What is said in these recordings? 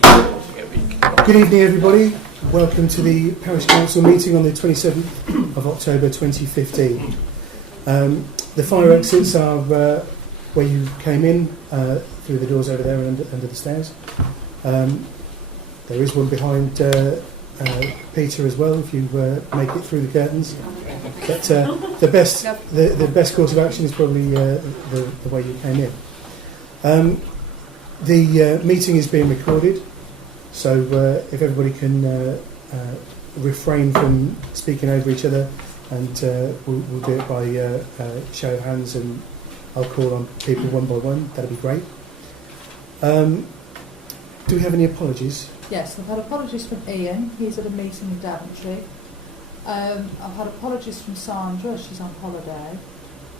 Good evening, everybody. Welcome to the Parish Council meeting on the 27th of October 2015. The fire exits are where you came in, through the doors over there and under the stairs. There is one behind Peter as well, if you make it through the curtains. But the best course of action is probably the way you came in. The meeting is being recorded, so if everybody can refrain from speaking over each other, and we'll do it by show of hands, and I'll call on people one by one. That'll be great. Do we have any apologies? Yes, I've had apologies from Ian. He's at a meeting with Daventry. I've had apologies from Sandra. She's on holiday.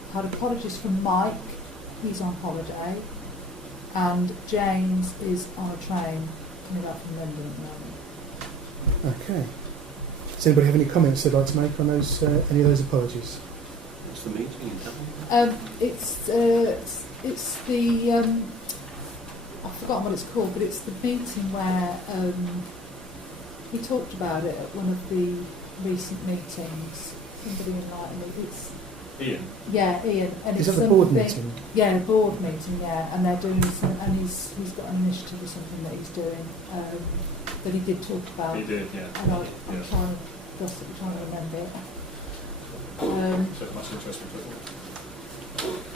I've had apologies from Mike. He's on holiday. And James is on a train coming back from London at the moment. Okay. Does anybody have any comments they'd like to make on those any of those apologies? What's the meeting in It's the I've forgotten what it's called, but it's the meeting where we talked about it at one of the recent meetings. Somebody enlightened me. It's Ian. Yeah, Ian. And is it's that the board meeting? Yeah, board meeting. Yeah, and they're doing some, and he's got an initiative or something that he's doing that he did talk about. He did, yeah. And I'm trying to remember it. So much interesting football.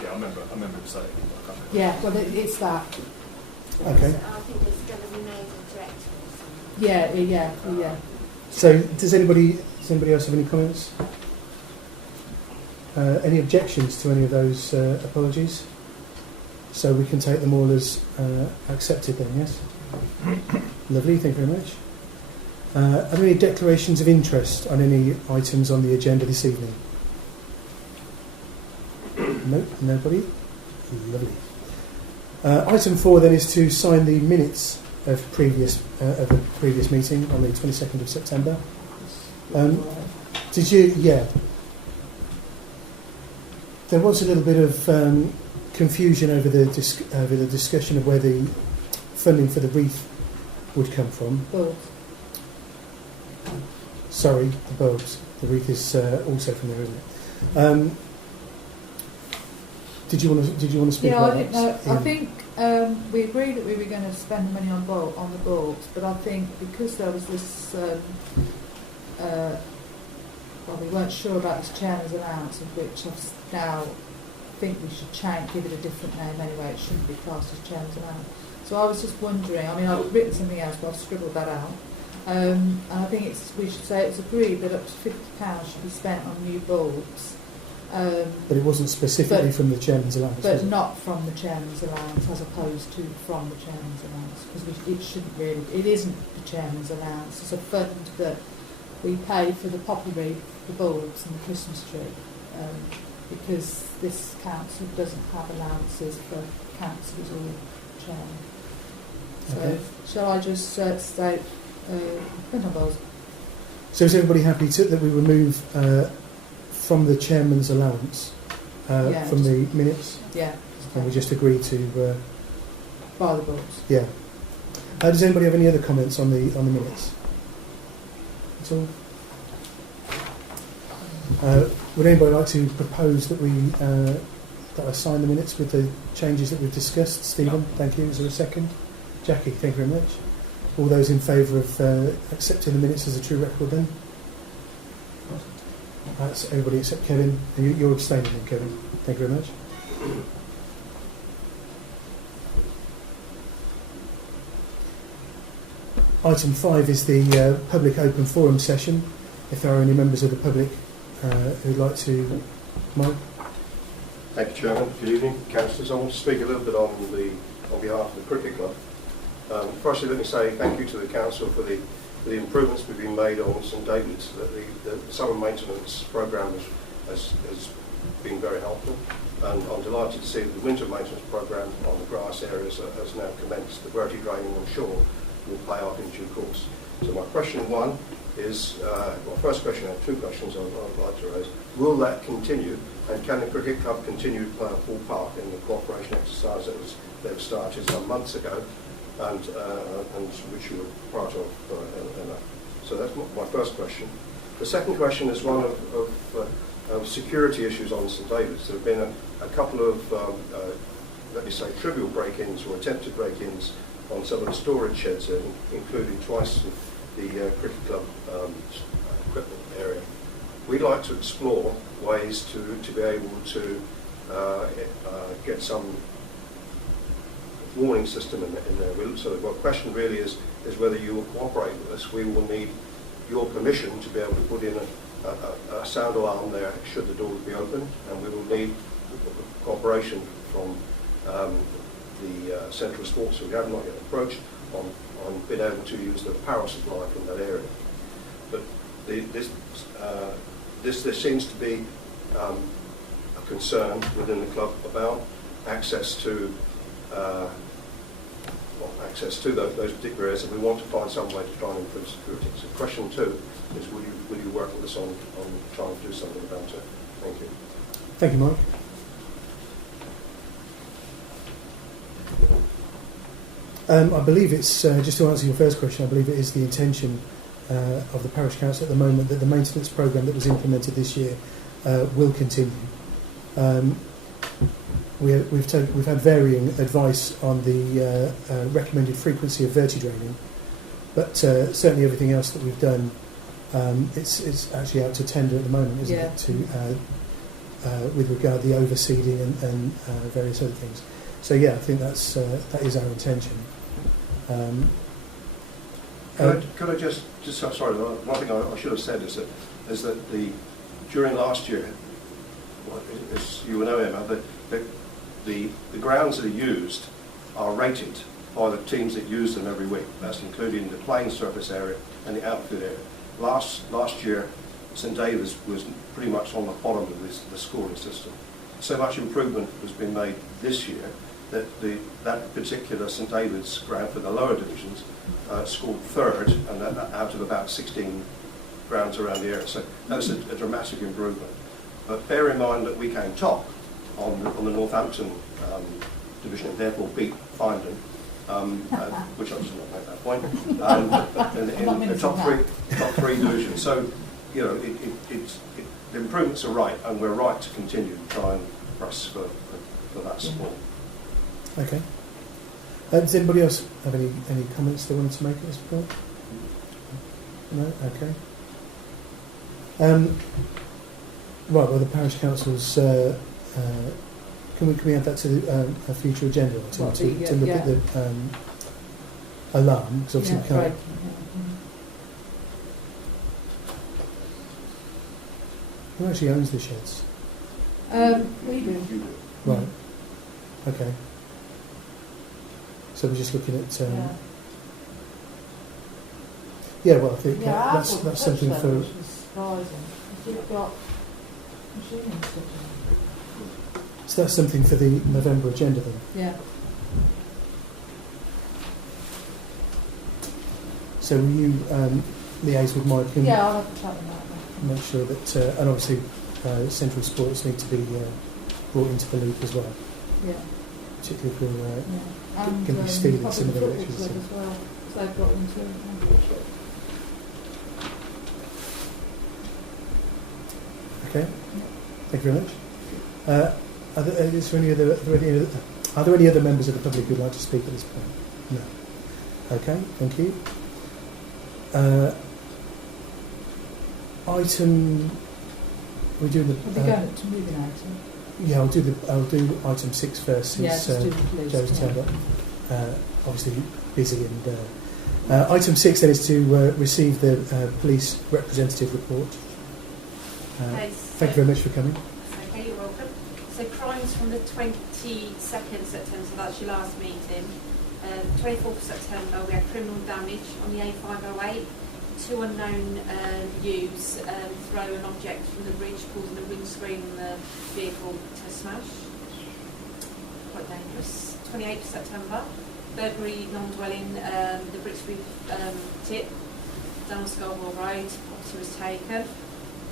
Yeah, I remember him saying. Yeah, well, it's that. Okay. I think it's going to be made a director. Yeah. So, does anybody else have any comments? Any objections to any of those apologies? So we can take them all as accepted then, yes? Lovely, thank you very much. Are there any declarations of interest on any items on the agenda this evening? No, nobody? Lovely. Item 4 then is to sign the minutes of the previous meeting on the 22nd of September. Did you? Yeah. There was a little bit of confusion over the discussion of where the funding for the wreath would come from. Bulbs. Sorry, the bulbs. The wreath is also from there, isn't it? Did you want to speak about that? Yeah, I didn't know. I think we agreed that we were going to spend the money on the bulbs, but I think because there was this, we weren't sure about this chairman's allowance, of which I've now think we should give it a different name anyway. It shouldn't be classed as chairman's allowance. So I was just wondering. I mean, I've written something else, but I've scribbled that out. And I think we should say it's agreed that up to £50 should be spent on new bulbs. But it wasn't specifically from the chairman's allowance. But not from the chairman's allowance, as opposed to from the chairman's allowance, because it isn't the chairman's allowance. It's a fund that we pay for the poppy wreath, the bulbs, and the Christmas tree, because this council doesn't have allowances for councillors or chairman. So, okay. Shall I just state bulbs? So is everybody happy that we remove from the chairman's allowance from the minutes? Yeah. And we just agree to buy the bulbs. Yeah. Does anybody have any other comments on the minutes? That's all. Would anybody like to propose that that I sign the minutes with the changes that we've discussed? Stephen, thank you. Is there a second? Jackie, thank you very much. All those in favour of accepting the minutes as a true record then? That's everybody except Kevin. And you're abstaining then, Kevin. Thank you very much. Item 5 is the public open forum session. If there are any members of the public who'd like to... Mike? Thank you, Chairman. Good evening, councillors. I want to speak a little bit on behalf of the cricket club. Firstly, let me say thank you to the council for the improvements we've been made on St David's. The summer maintenance programme has been very helpful, and I'm delighted to see that the winter maintenance programme on the grass areas has now commenced. The verti draining, I'm sure, will pay off in due course. So my question one is, first question, I have two questions I'd like to raise. Will that continue, and can the cricket club continue to play a full part in the cooperation exercise that was started some months ago and which you were part of in that. So that's my first question. The second question is one of security issues on St David's. There have been a couple of, let me say, trivial break-ins or attempted break-ins on some of the storage sheds, including twice the cricket club equipment area. We'd like to explore ways to be able to get some warning system in there. So the question really is whether you will cooperate with us. We will need your permission to be able to put in a sound alarm there should the doors be open, and we will need cooperation from the Central Sports, who we have not yet approached, on being able to use the power supply from that area. But there seems to be a concern within the club about access to those particular areas, and we want to find some way to try and improve security. So question 2 is, will you work with us on trying to do something about it? Thank you. Thank you, Mike. I believe it's, just to answer your first question, I believe it is the intention of the parish council at the moment that the maintenance programme that was implemented this year will continue. We've had varying advice on the recommended frequency of verti-draining, but certainly everything else that we've done, it's actually out to tender at the moment, isn't it? To with regard to the overseeding and various other things. So yeah, I think that is our intention. Could I just sorry, one thing I should have said is that during last year, as you will know, Emma, the grounds that are used are rated by the teams that use them every week. That's including the playing surface area and the outfield area. Last year, St David's was pretty much on the bottom of the scoring system. So much improvement has been made this year that that particular St David's ground for the lower divisions scored third, and that out of about 16 grounds around the area. So that's a dramatic improvement. But bear in mind that we came top on the Northampton division, and therefore beat Findon, which I just not make that point, in the top three divisions. So, you know, the improvements are right, and we're right to continue to try and press for that support. Okay. Does anybody else have any comments they wanted to make at this point? No? Okay. Right, well, the parish council's... can we add that to a future agenda to look at the alarm? Because obviously we can't... Who actually owns the sheds? We do. Right. Okay. So we're just looking at... yeah, well, I think that's something for... Which is surprising. You've got machining stuff in. So that's something for the November agenda then? Yeah. So will you liaise with Mike and I'll have a chat with that. make sure that... and obviously Central Sports need to be brought into the loop as well. Yeah. Particularly if we're And going to be stealing some of the football electricity. club as well, so they've got them too. Okay, thank you very much. Are there any other members of the public who'd like to speak at this point? No. Okay, thank you. Item. We're doing the. Are they going to moving item? Yeah, I'll do item 6 first, since Joe's turned up. Obviously busy, and item 6 then is to receive the police representative report. Thank you very much for coming. Okay, you're welcome. So crimes from the 22nd September, so that's your last meeting. 24th September, we had criminal damage on the A508. 2 unknown youths throw an object from the bridge, causing the windscreen and the vehicle to smash. Quite dangerous. 28th September, burglary non-dwelling, the Brixworth tip, down Scarborough Road, property was taken.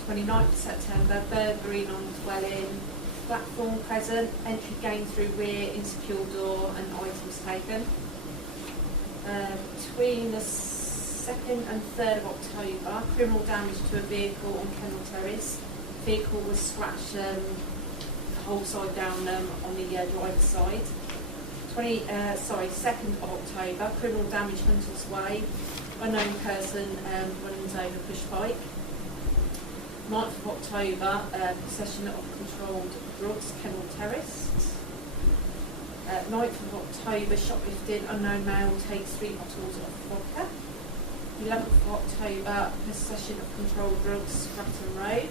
29th September, burglary non-dwelling, Blackthorn Crescent, entry gained through rear, insecure door and items taken. Between the 2nd and 3rd of October, criminal damage to a vehicle on Kennel Terrace. Vehicle was scratched the whole side down on the driver's side. 2nd of October, criminal damage Hunter's Way. Unknown person running over push bike. 9th of October, possession of controlled drugs, Kennel Terrace. 9th of October, shoplifting, unknown male takes 3 bottles of vodka. 11th of October, possession of controlled drugs, Stratton Road.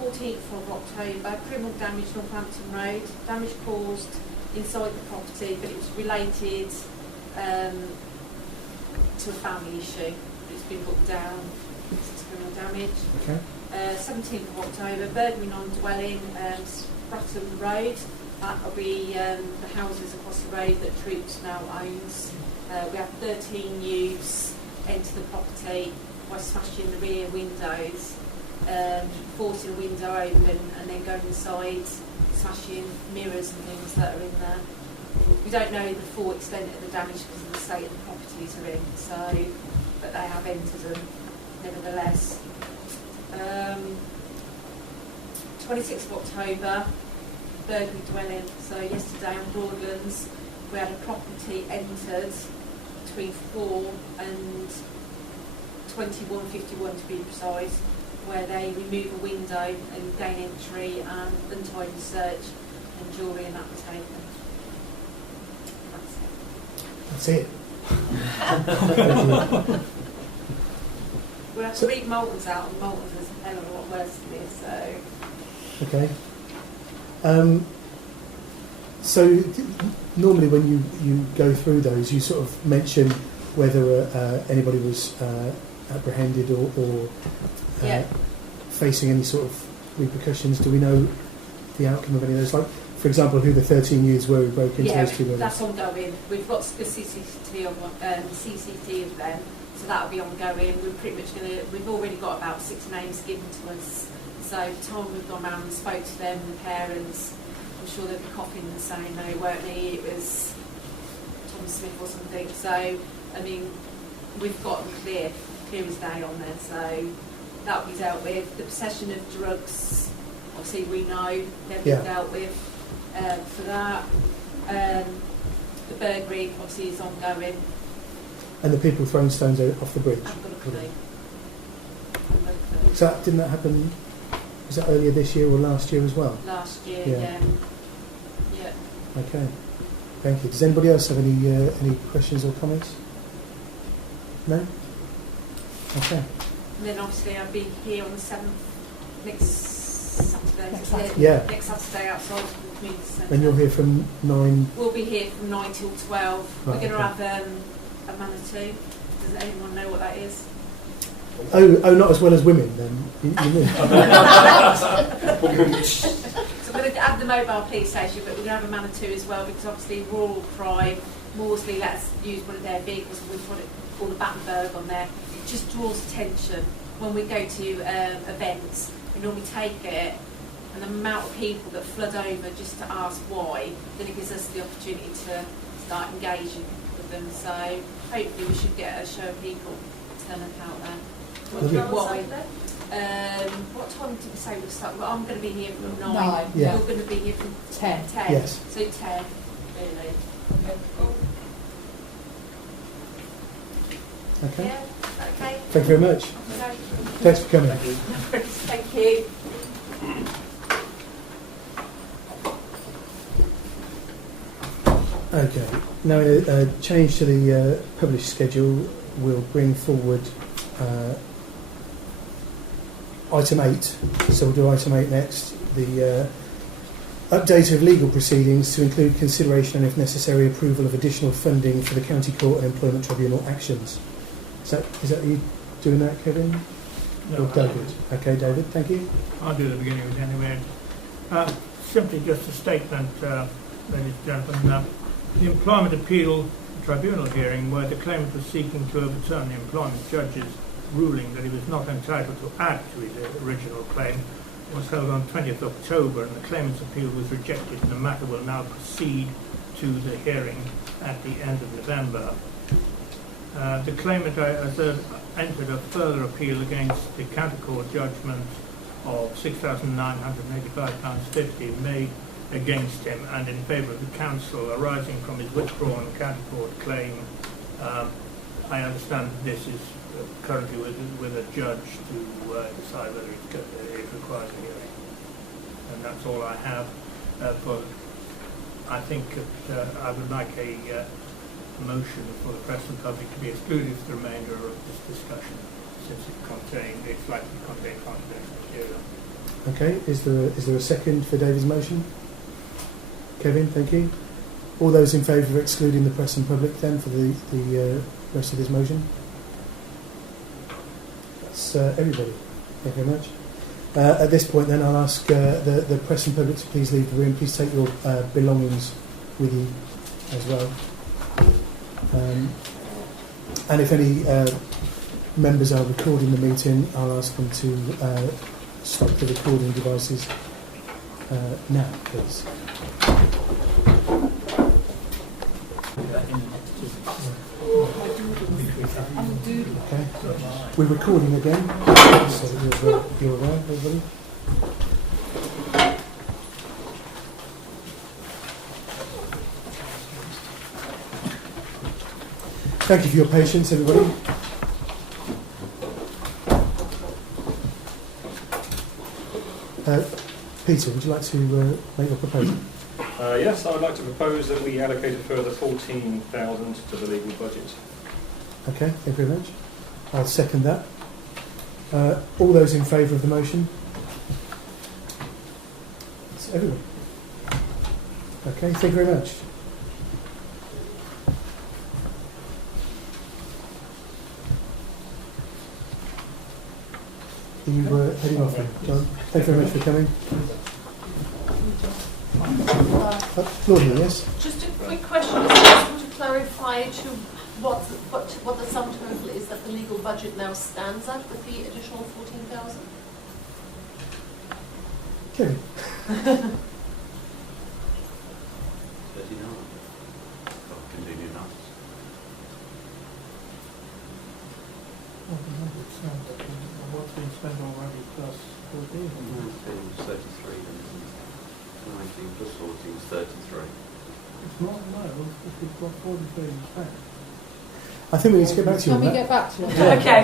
14th of October, criminal damage, Northampton Road. Damage caused inside the property, but it was related to a family issue. It's been put down as criminal damage. Okay. 17th of October, burglary non-dwelling, Stratton Road. That will be the houses across the road that Troops now owns. We have 13 youths enter the property by smashing the rear windows, forcing a window open and then going inside, smashing mirrors and things that are in there. We don't know the full extent of the damage because of the state of the properties are in, so, but they have entered them nevertheless. 26th of October, burglary dwelling. So yesterday on Broadlands, we had a property entered between 4 and 21:51 to be precise, where they remove a window and gain entry and untidy search, and jewellery and that was taken. That's it. We'll have to read Moulton's out, and Moulton's is a hell of a lot worse than this, so... Okay. So normally when you go through those, you sort of mention whether anybody was apprehended or Yeah. facing any sort of repercussions. Do we know the outcome of any of those? Like, for example, who the 13 youths were who broke into Yeah, those two buildings? that's ongoing. We've got the CCTV of them, so that'll be ongoing. We're pretty much we've already got about 6 names given to us. So Tom, we've gone around and spoke to them, the parents. I'm sure they'll be coughing and saying, no, weren't they? It was Tom Smith or something. So, I mean, we've got them clear as day on there. So that'll be dealt with. The possession of drugs, obviously we know they've been dealt with for that. The burglary, obviously, is ongoing. And the people throwing stones off the bridge? I've got a clue. So didn't that happen, was that earlier this year or last year as well? Last year, Yeah. yeah. Okay, thank you. Does anybody else have any questions or comments? No? Okay. And then obviously I'll be here on the 7th, next Saturday. Next Saturday. Yeah. Next Saturday outside the community centre. And you're here from 9? We'll be here from 9 till 12. Right, We're going to okay. have a Manitou. Does anyone know what that is? Oh, not as well as women then? You mean? So we're going to have the mobile police station, but we're going to have a Manitou as well, because obviously rural crime, Morsley let us use one of their vehicles, and we've got it called the Battenberg on there. It just draws attention when we go to events. We normally take it, and the amount of people that flood over just to ask why, then it gives us the opportunity to start engaging with them. So hopefully we should get a show of people turn up out there. What time did we say we'll start? Well, I'm going to be here from 9. Yeah. You're going to be here from 10. 10. Yes. So 10, really. Okay. Yeah, okay. Thank you very much. Okay. Thanks for coming. Thank you. Okay. Now, in a change to the published schedule, we'll bring forward item 8. So we'll do item 8 next. The update of legal proceedings to include consideration and, if necessary, approval of additional funding for the County Court and Employment Tribunal actions. Is that you doing that, Kevin? No, Or David? Okay, David, thank you. I'll do the beginning of it anyway. Simply just a statement, ladies and gentlemen. The Employment Appeal Tribunal hearing, where the claimant was seeking to overturn the employment judge's ruling that he was not entitled to add to his original claim, was held on 20th October, and the claimant's appeal was rejected, and the matter will now proceed to the hearing at the end of November. The claimant has entered a further appeal against the county court judgment of £6,985.50 made against him and in favour of the council arising from his withdrawn county court claim. I understand this is currently with a judge to decide whether it requires a hearing. And that's all I have. I think I would like a motion for the press and public to be excluded for the remainder of this discussion, since it's likely to contain confidential material. Okay, is there a second for David's motion? Kevin, thank you. All those in favour of excluding the press and public then for the rest of this motion? That's everybody. Thank you very much. At this point then I'll ask the press and public to please leave the room. Please take your belongings with you as well. And if any members are recording the meeting, I'll ask them to stop the recording devices now, please. Okay. We're recording again, so you're aware, everybody. Thank you for your patience, everybody. Peter, would you like to make your proposal? Yes, I would like to propose that we allocate a further 14,000 to the legal budget. Okay, thank you very much. I'll second that. All those in favour of the motion? It's everyone. Okay, thank you very much. You were heading off then, John. Thank you very much for coming. Claudia, yes? Just a quick question. Is it possible to clarify to what the sum total is that the legal budget now stands at with the additional 14,000? Kevin? 39. Convenient enough. What's been spent already plus 14? 19 33, then, isn't it? 19 plus 14 is 33. It's not low if we've got 43 spent. I think we need to get back to you Can on we that. get back to it? Okay.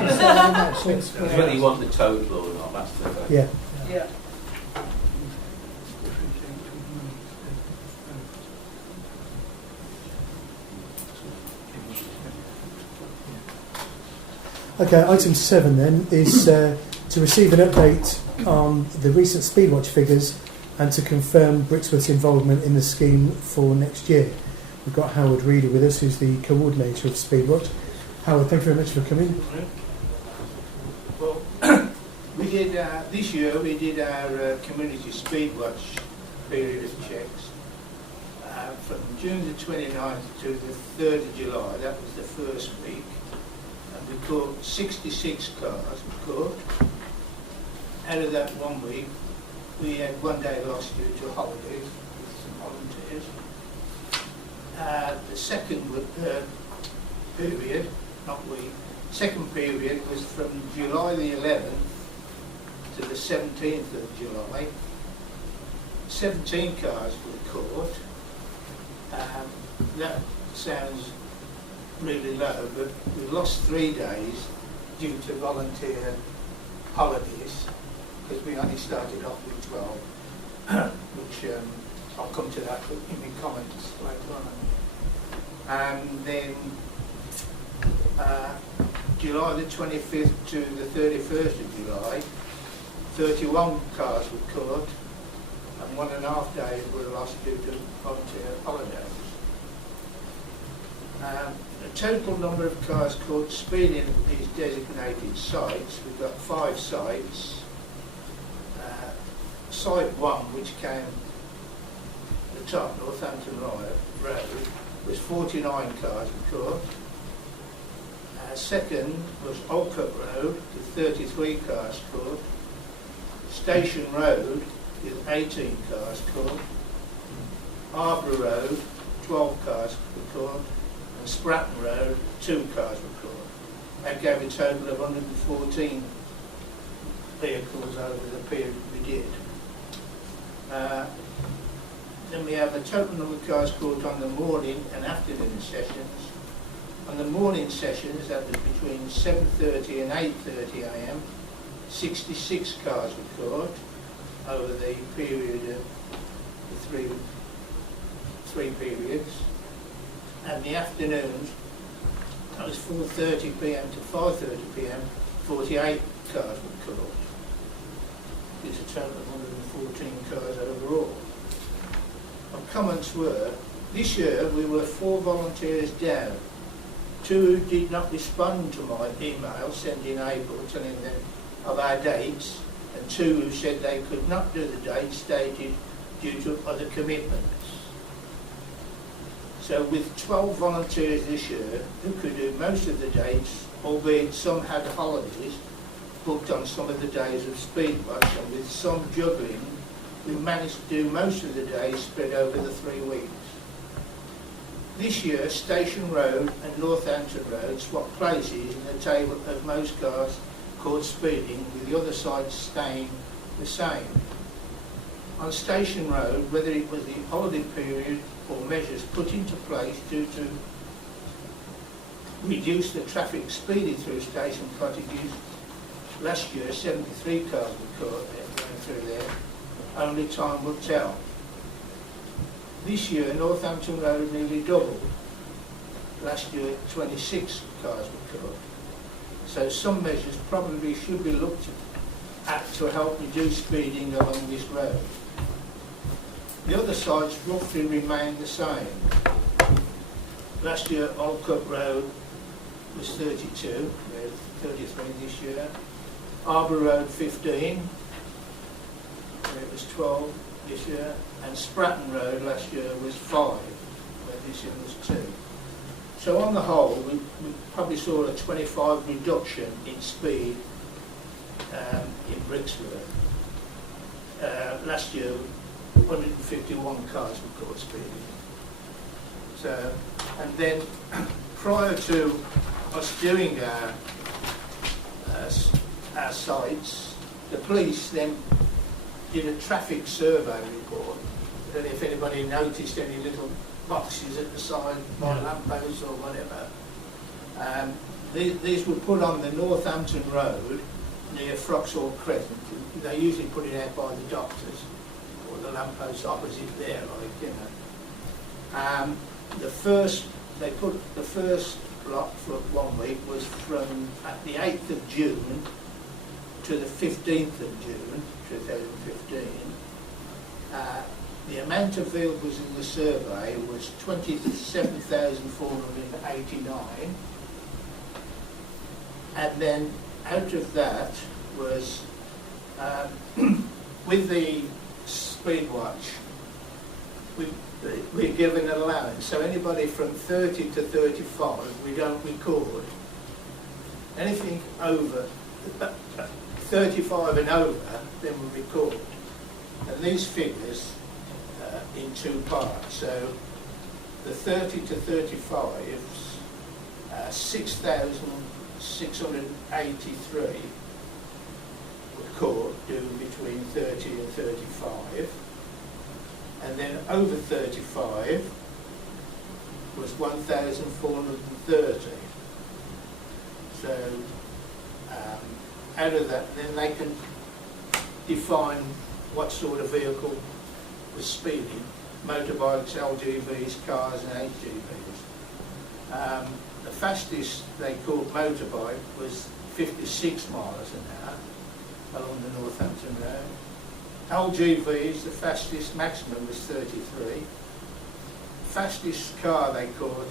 It's whether you want the total or not, that's the question. Yeah. Yeah. Okay, item 7 then is to receive an update on the recent Speedwatch figures and to confirm Brixworth's involvement in the scheme for next year. We've got Howard Reader with us, who's the coordinator of Speedwatch. Howard, thank you very much for coming. Well, we did this year. We did our community Speedwatch period of checks from June the 29th to the 3rd of July. That was the first week. We caught 66 cars, we caught. Out of that 1 week, we had 1 day lost due to holidays with some volunteers. The second period, not week, second period was from July the 11th to the 17th of July. 17 cars were caught. That sounds really low, but we lost 3 days due to volunteer holidays, because we only started off with 12, which I'll come to that in the comments later on. And then July the 25th to the 31st of July, 31 cars were caught, and 1.5 days were lost due to volunteer holidays. The total number of cars caught speeding at these designated sites, we've got 5 sites. Site 1, which came at the top, Northampton Road, was 49 cars were caught. Second was Olcott Road with 33 cars caught. Station Road with 18 cars caught. Arbor Road, 12 cars were caught, and Spratton Road, 2 cars were caught. That gave a total of 114 vehicles over the period we did. Then we have a total number of cars caught on the morning and afternoon sessions. On the morning sessions, that was between 7:30 and 8:30 a.m., 66 cars were caught over the period of the three periods. And the afternoons, that was 4:30 p.m. to 5:30 p.m., 48 cars were caught. It's a total of 114 cars overall. Our comments were, this year we were 4 volunteers down. 2 did not respond to my email sent in April telling them of our dates, and 2 who said they could not do the dates stated due to other commitments. So with 12 volunteers this year who could do most of the dates, albeit some had holidays booked on some of the days of Speedwatch, and with some juggling, we managed to do most of the days spread over the 3 weeks. This year, Station Road and Northampton Road swapped places in the table of most cars caught speeding, with the other side staying the same. On Station Road, whether it was the holiday period or measures put into place due to reduce the traffic speeding through Station Cottages, last year 73 cars were caught going through there. Only time will tell. This year, Northampton Road nearly doubled. Last year, 26 cars were caught. So some measures probably should be looked at to help reduce speeding along this road. The other sides roughly remain the same. Last year, Olcott Road was 32, 33 this year. Arbour Road 15, it was 12 this year, and Spratton Road last year was 5, where this year was 2. So on the whole, we probably saw a 25 reduction in speed in Brixworth. Last year, 151 cars were caught speeding. So, and then prior to us doing our sites, the police then did a traffic survey report. I don't know if anybody noticed any little boxes at the side by lampposts or whatever. These were put on the Northampton Road near Froxall Crescent. They usually put it out by the doctors or the lamppost opposite there, like, you know. They put the first block for 1 week was from the 8th of June to the 15th of June 2015. The amount of vehicles in the survey was 27,489, and then out of that was, with the speed watch, we're given an allowance. So anybody from 30 to 35, we don't record. Anything over 35 and over, then we record. And these figures in 2 parts. So the 30 to 35s, 6,683 were caught doing between 30 and 35. And then over 35 was 1,430. So out of that, then they can define what sort of vehicle was speeding: motorbikes, LGVs, cars and HGVs. The fastest they caught motorbike was 56 miles an hour along the Northampton Road. LGVs, the fastest maximum was 33. Fastest car they caught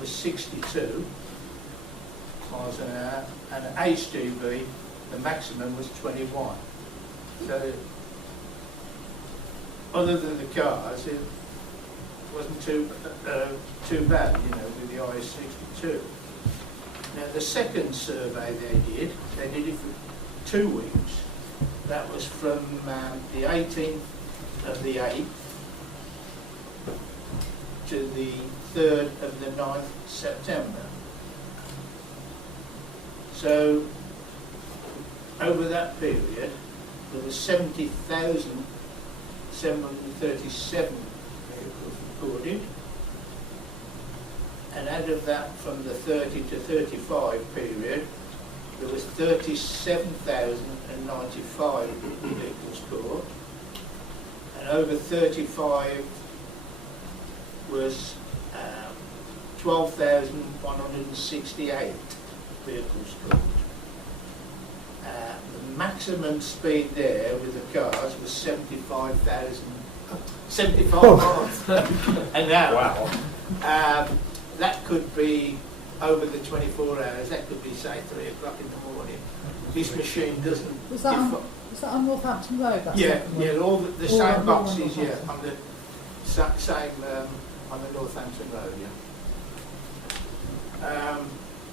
was 62 miles an hour, and an HGV, the maximum was 21. So, other than the cars, it wasn't too bad, you know, with the IS-62. Now, the second survey they did it for 2 weeks. That was from the 18th of the 8th to the 3rd of the 9th September. So over that period there were 70,737 vehicles recorded, and out of that, from the 30 to 35 period, there was 37,095 vehicles caught, and over 35 was 12,168 vehicles caught. The maximum speed there with the cars was 75 miles an hour. Wow. That could be over the 24 hours. That could be, say, 3 o'clock in the morning. This machine doesn't. Was that on Northampton Road? That Yeah, second one? yeah, all the All same on boxes, yeah, Northampton. on the same on the Northampton Road, yeah.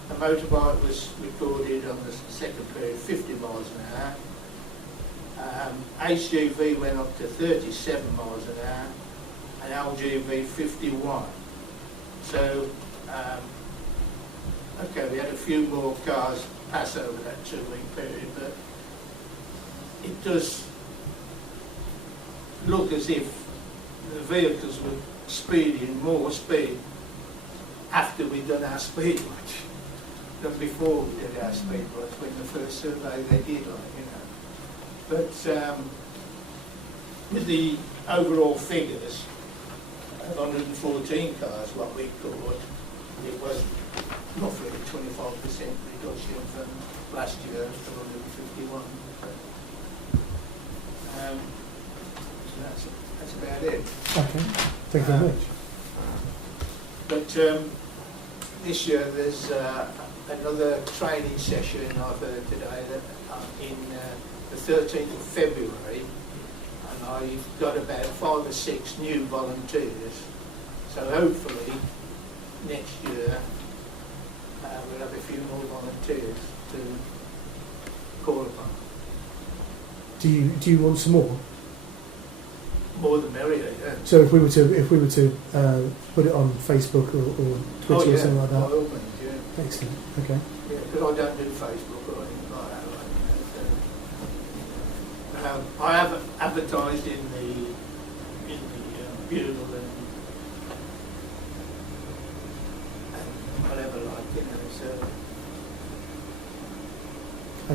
The motorbike was recorded on the second period 50 miles an hour. HGV went up to 37 miles an hour, and LGV 51. So, okay, we had a few more cars pass over that 2-week period, but it does look as if the vehicles were speeding more speed after we'd done our speed watch than before we did our speed watch, when the first survey they did, But with the overall figures, 114 cars, what we caught, it was roughly a 25% reduction from last year to 151. So that's about it. Okay, thank you very much. But this year there's another training session I've heard today that in the 13th of February, and I've got about 5 or 6 new volunteers. So hopefully next year we'll have a few more volunteers to call upon. Do you want some more? More the merrier, yeah. So if we were to put it on Facebook or Twitter or something like by that. all means, yeah. Excellent. Okay. Yeah, because I don't do Facebook or anything like that. I have advertised in the Bugle and whatever, like, so.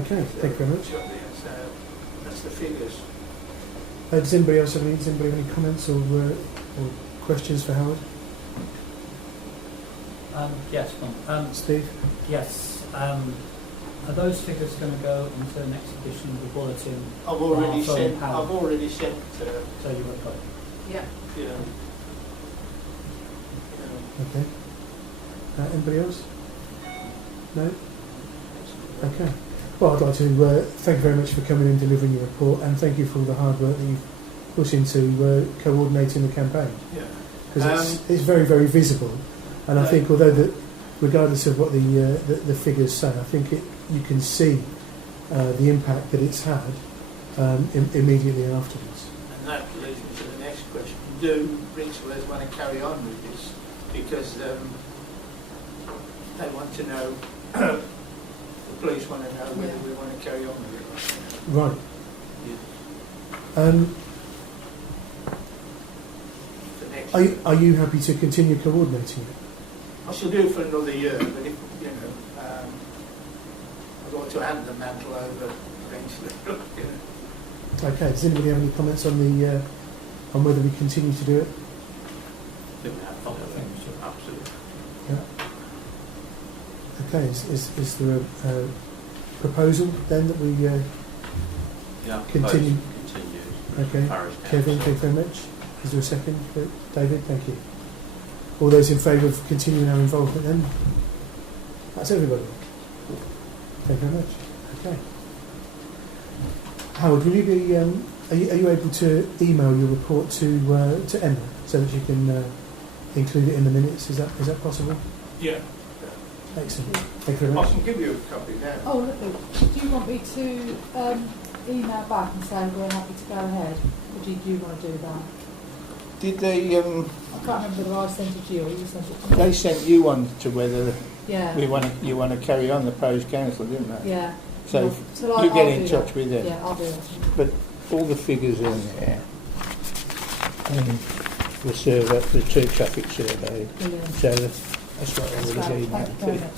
Okay. Thank you very much. So that's the figures. Does anybody else have any comments or questions for Howard? Yes, Steve? yes. Are those figures going to go into the next edition of the bulletin? I've already Phone sent. power. I've already sent. So you would have got it. Yeah. Okay. Anybody else? No? Okay. Well, I'd like to thank you very much for coming and delivering your report, and thank you for all the hard work that you've put into coordinating the campaign. Yeah. Because it's very, very visible, and I think although that, regardless of what the figures say, I think you can see the impact that it's had immediately afterwards. And that leads me to the next question. Do Brixworth want to carry on with this? Because they want to know, the police want to know whether we want to carry on with it. Right. The next Are you happy to continue coordinating it? I shall do it for another year, but if, I'd like to hand the mantle over eventually. Okay. Does anybody have any comments on the on whether we continue to do it? I think we have fun with it. Absolutely. Yeah. Okay. Is there a proposal then that we Yeah, continue? Continues. Okay. Parish Kevin, Council. thank you very much. Is there a second? David, thank you. All those in favour of continuing our involvement then? That's everybody. Thank you very much. Okay. Howard, will you be? Are you able to email your report to Emma so that you can include it in the minutes? Is that possible? Yeah. Excellent. Thank you very I much. can give you a copy now. Oh, lovely. Do you want me to email back and say we're happy to go ahead? Or do you want to do that? Did they, I can't remember whether I sent it to you or you sent it to me. they sent you one to whether Yeah. you want to carry on the parish council, didn't they? Yeah. So Yeah. So you get I'll in do touch that. with them. Yeah, I'll do that. But all the figures in there, the survey, the two traffic survey, Brilliant. so that's what I would have Thank you emailed very to. much.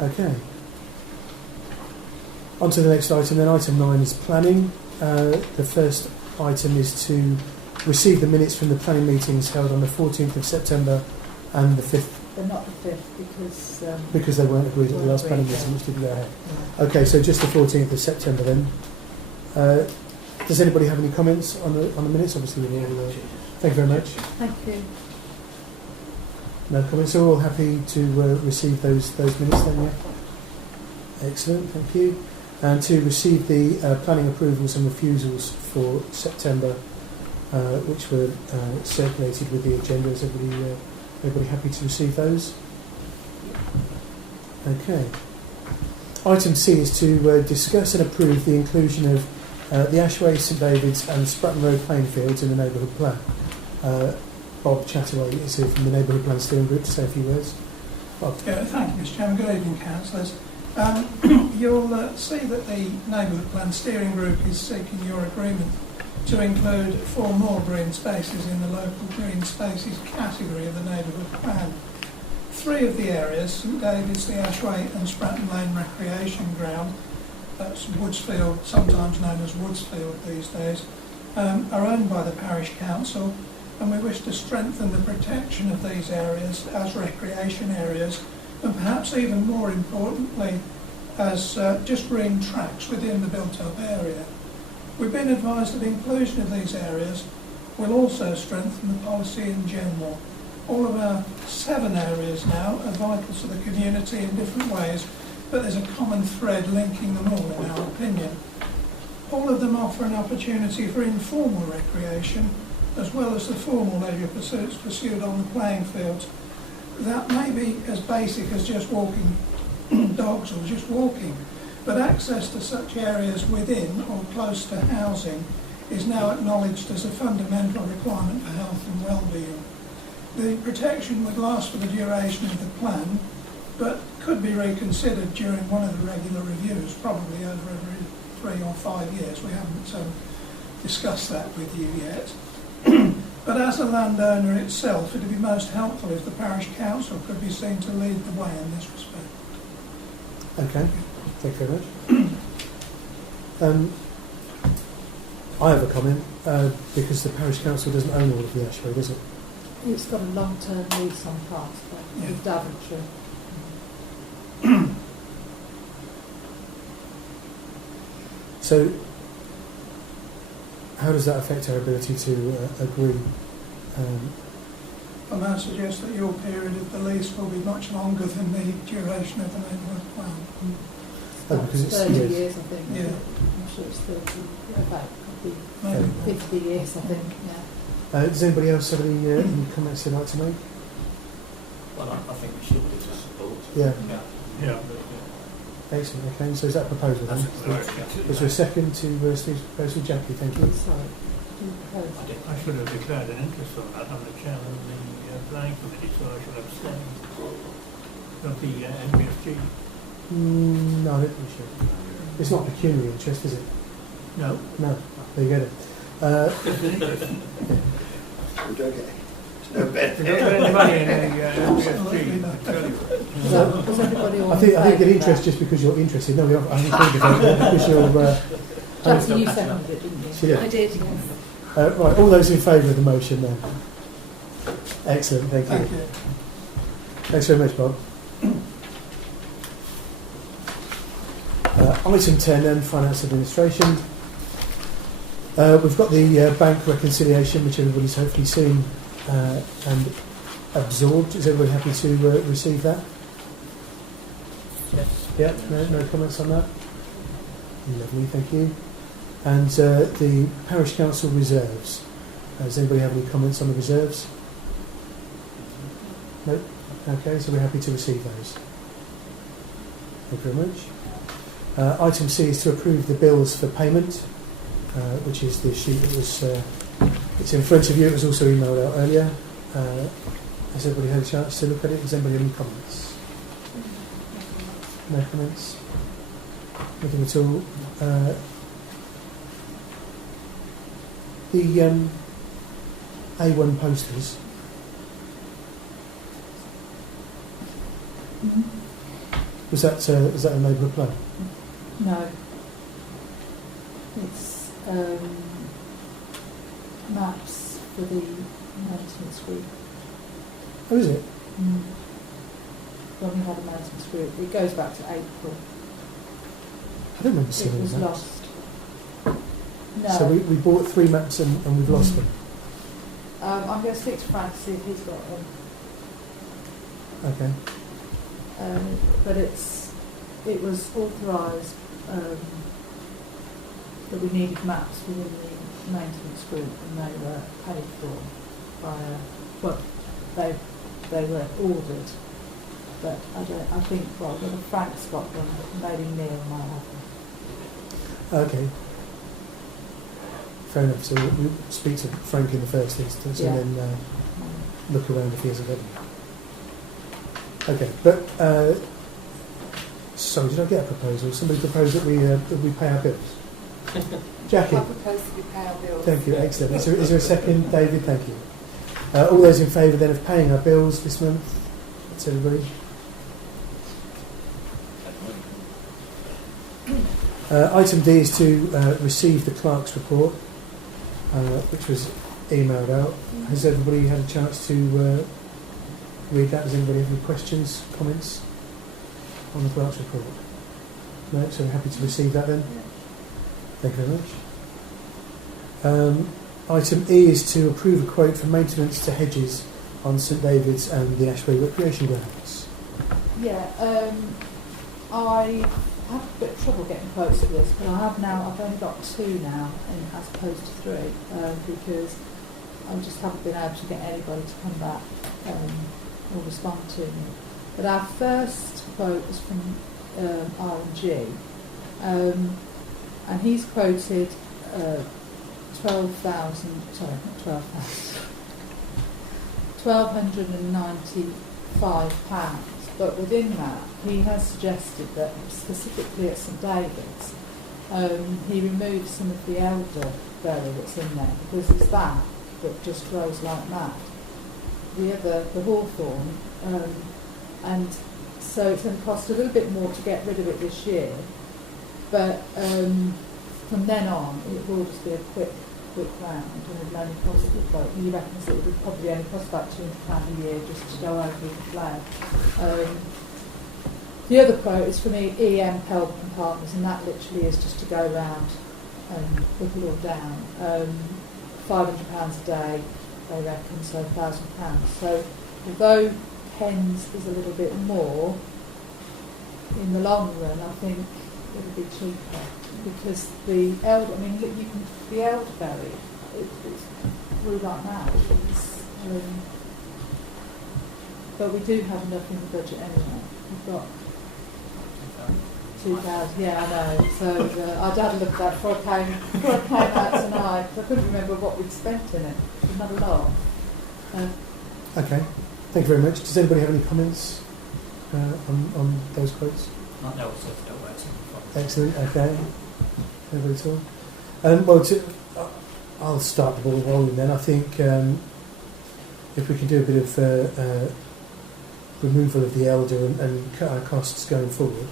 Thank you. Okay. On to the next item then. Item 9 is planning. The first item is to receive the minutes from the planning meetings held on the 14th of September and the 5th, But not the 5th because they weren't agreed at the last planning Agreed, meeting, yeah. which didn't go ahead. Yeah. Okay, so just the 14th of September then. Does anybody have any comments on the minutes? Obviously, we're all, thank you very much. Thank you. No comments. So we're all happy to receive those minutes then, yeah? Excellent, thank you. And to receive the planning approvals and refusals for September, which were circulated with the agenda. Is everybody happy to receive those? Okay. Item C is to discuss and approve the inclusion of the Ashway, St David's and Spratton Road playing fields in the neighbourhood plan. Bob Chataway is here from the Neighbourhood Plan Steering Group to say a few words. Bob. Yeah, thank you, Mr Chairman. Good evening, councillors. You'll see that the Neighbourhood Plan Steering Group is seeking your agreement to include 4 more green spaces in the local green spaces category of the Neighbourhood Plan. 3 of the areas, St David's, the Ashway and Spratton Lane Recreation Ground, that's Woodsfield, sometimes known as Woodsfield these days, are owned by the Parish Council, and we wish to strengthen the protection of these areas as recreation areas, and perhaps even more importantly as just green tracks within the built-up area. We've been advised that inclusion of these areas will also strengthen the policy in general. All of our 7 areas now are vital to the community in different ways, but there's a common thread linking them all in our opinion. All of them offer an opportunity for informal recreation as well as the formal leisure pursuits pursued on the playing fields. That may be as basic as just walking dogs or just walking, but access to such areas within or close to housing is now acknowledged as a fundamental requirement for health and well-being. The protection would last for the duration of the plan, but could be reconsidered during one of the regular reviews, probably over every 3 or 5 years. We haven't discussed that with you yet. But as a landowner itself, it would be most helpful if the Parish Council could be seen to lead the way in this respect. Okay, thank you very much. I have a comment, because the Parish Council doesn't own all of the Ashway, does it? It's got a long-term lease on part with Daventry. So, how does that affect our ability to agree? I might suggest that your period of the lease will be much longer than the duration of the neighbourhood plan. Because it's 30 years. years, I think. Yeah. I'm sure it's 30, about Maybe. 50 years, I think, yeah. Does anybody else have any comments they'd like to make? Well, I think we should do to support. Yeah. Yeah. Excellent, okay, so is that proposal then? Was there a second to Steve's proposal? Jackie, thank you. Sorry. I should have declared an interest on that. I'm the chairman of the planning committee, so I should abstain. Not the NBFG. No, I don't think we should. It's not pecuniary interest, is it? No. No, there you go then. Just an interest. We don't get no benefit. We don't get any money in the NBFG. Does everybody all I think in you get favour of interest just because you're interested. No, I haven't called you for that because you're... that? Jackie, you seconded it, didn't you? She did. I did, yes. Right, all those in favour of the motion then? Excellent, thank you. Thank you. Thanks very much, Bob. Item 10 then, Finance Administration. We've got the bank reconciliation, which everybody's hopefully seen and absorbed. Is everybody happy to receive that? Yes. Yeah, no comments on that? Lovely, thank you. And the Parish Council reserves. Does anybody have any comments on the reserves? No? Okay, so we're happy to receive those. Thank you very much. Item C is to approve the bills for payment, which is the sheet that was it's in front of you. It was also emailed out earlier. Has everybody had a chance to look at it? Has anybody any comments? No comments? Nothing at all? The A1 posters. Was that a neighbourhood plan? No. It's maps for the maintenance group. Oh, is it? When we had a maintenance group, it goes back to April. I don't remember seeing It was that. lost. No. So we bought 3 maps and we've lost them. I'm going to speak to Frank to see if he's got them. Okay. But it was authorised that we needed maps within the maintenance group, and they were paid for by they were ordered. But I think whether Frank's got them, maybe Neil might have them. Okay. Fair enough. So we'll speak to Frank in the first instance and then look around if he hasn't got them. Okay, but sorry, did I get a proposal? Somebody proposed that we pay our bills. Jackie. I propose that we pay our bills. Thank you. Excellent. Is there a second, David? Thank you. All those in favour then of paying our bills this month? That's everybody. Item D is to receive the clerk's report, which was emailed out. Has everybody had a chance to read that? Does anybody have any questions, comments on the clerk's report? No, so we're happy to receive that then. Thank you very much. Item E is to approve a quote for maintenance to hedges on St David's and the Ashway Recreation Grounds. Yeah, I have a bit of trouble getting quotes for this, but I've only got 2 now, as opposed to 3, because I just haven't been able to get anybody to come back or respond to me. But our first quote was from R&G, and he's quoted £1,295, but within that he has suggested that specifically at St David's he removes some of the elderberry that's in there, because it's that just grows like mad. The hawthorn, and so it's going to cost a little bit more to get rid of it this year, but from then on it will just be a quick round, and it will only cost he reckons it would probably only cost about £200 a year just to go over with the flag. The other quote is from EM Pelb and Partners, and that literally is just to go round and whip it all down. £500 a day, they reckon, so £1,000. So although pens is a little bit more, in the long run I think it'll be cheaper, because the elderberry, it's grew like that. But we do have enough in the budget anyway. We've got 2,000. Yeah, I know. So I'd had a look at that before I came out tonight, because I couldn't remember what we'd spent in it. Not a lot. Okay, thank you very much. Does anybody have any comments on those quotes? Not know what's left over. Excellent. Okay. Nobody at all. I'll start the ball rolling then. I think if we can do a bit of removal of the elder and cut our costs going forward,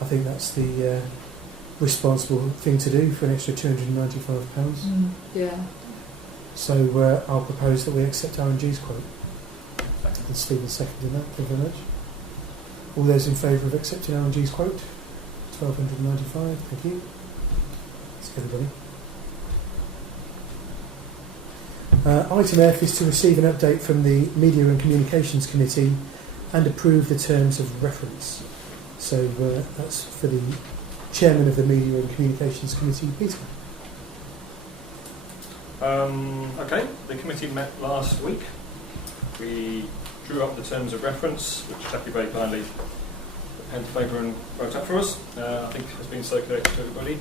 I think that's the responsible thing to do for an extra £295. Yeah. So I'll propose that we accept R&G's quote. And Stephen seconded that. Thank you very much. All those in favour of accepting R&G's quote? £1,295. Thank you. That's everybody. Item F is to receive an update from the Media and Communications Committee and approve the terms of reference. So that's for the Chairman of the Media and Communications Committee, Peter. Okay, the committee met last week. We drew up the terms of reference, which Jackie very kindly hand in favour and wrote up for us. I think has been circulated to everybody.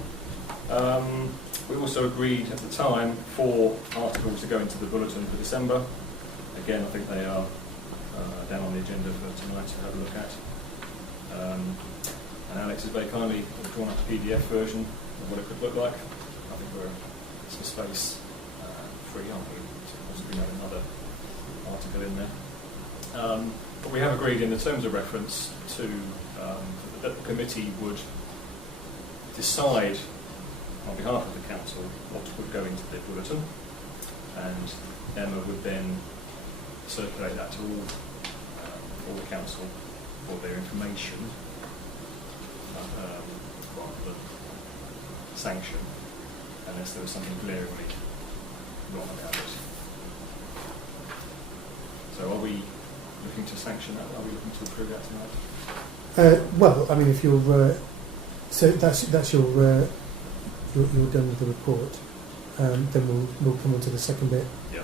We also agreed at the time 4 articles to go into the bulletin for December. Again, I think they are down on the agenda for tonight to have a look at. And Alex has very kindly drawn up a PDF version of what it could look like. I think we're some space free, aren't we? To possibly have another article in there. But we have agreed in the terms of reference to that the committee would decide on behalf of the council what would go into the bulletin, and Emma would then circulate that to all the council for their information, rather than sanction, unless there was something glaringly wrong about it. So are we looking to sanction that? Are we looking to approve that tonight? Well, I mean, if you're so that's you're done with the report, then we'll come on to the second bit, Yeah.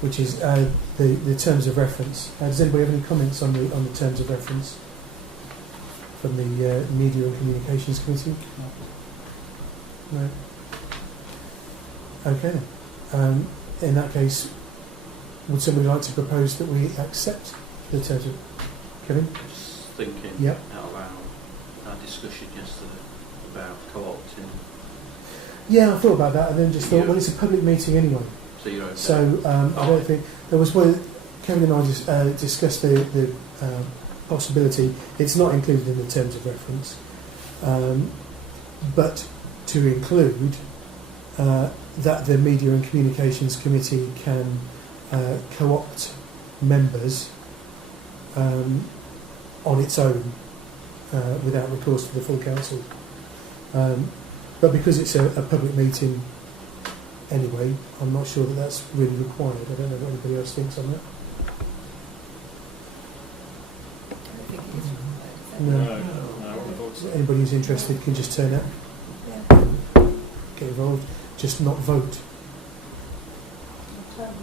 which is the terms of reference. Does anybody have any comments on the terms of reference from the Media and Communications Committee? No. Okay. In that case, would somebody like to propose that we accept the terms of Kevin? Just thinking Yep. out loud, our discussion yesterday about co-opting. Yeah, I thought about that and then just thought, well, it's a public meeting anyway. So you're okay. So I don't think there was Kevin and I just discussed the possibility. It's not included in the terms of reference, but to include that the Media and Communications Committee can co-opt members on its own without recourse to the full council. But because it's a public meeting anyway, I'm not sure that that's really required. I don't know what anybody else thinks on that. I don't think it is. No. I wouldn't have thought so. Anybody who's interested can just turn up, Yeah. get involved, just not vote. Totally.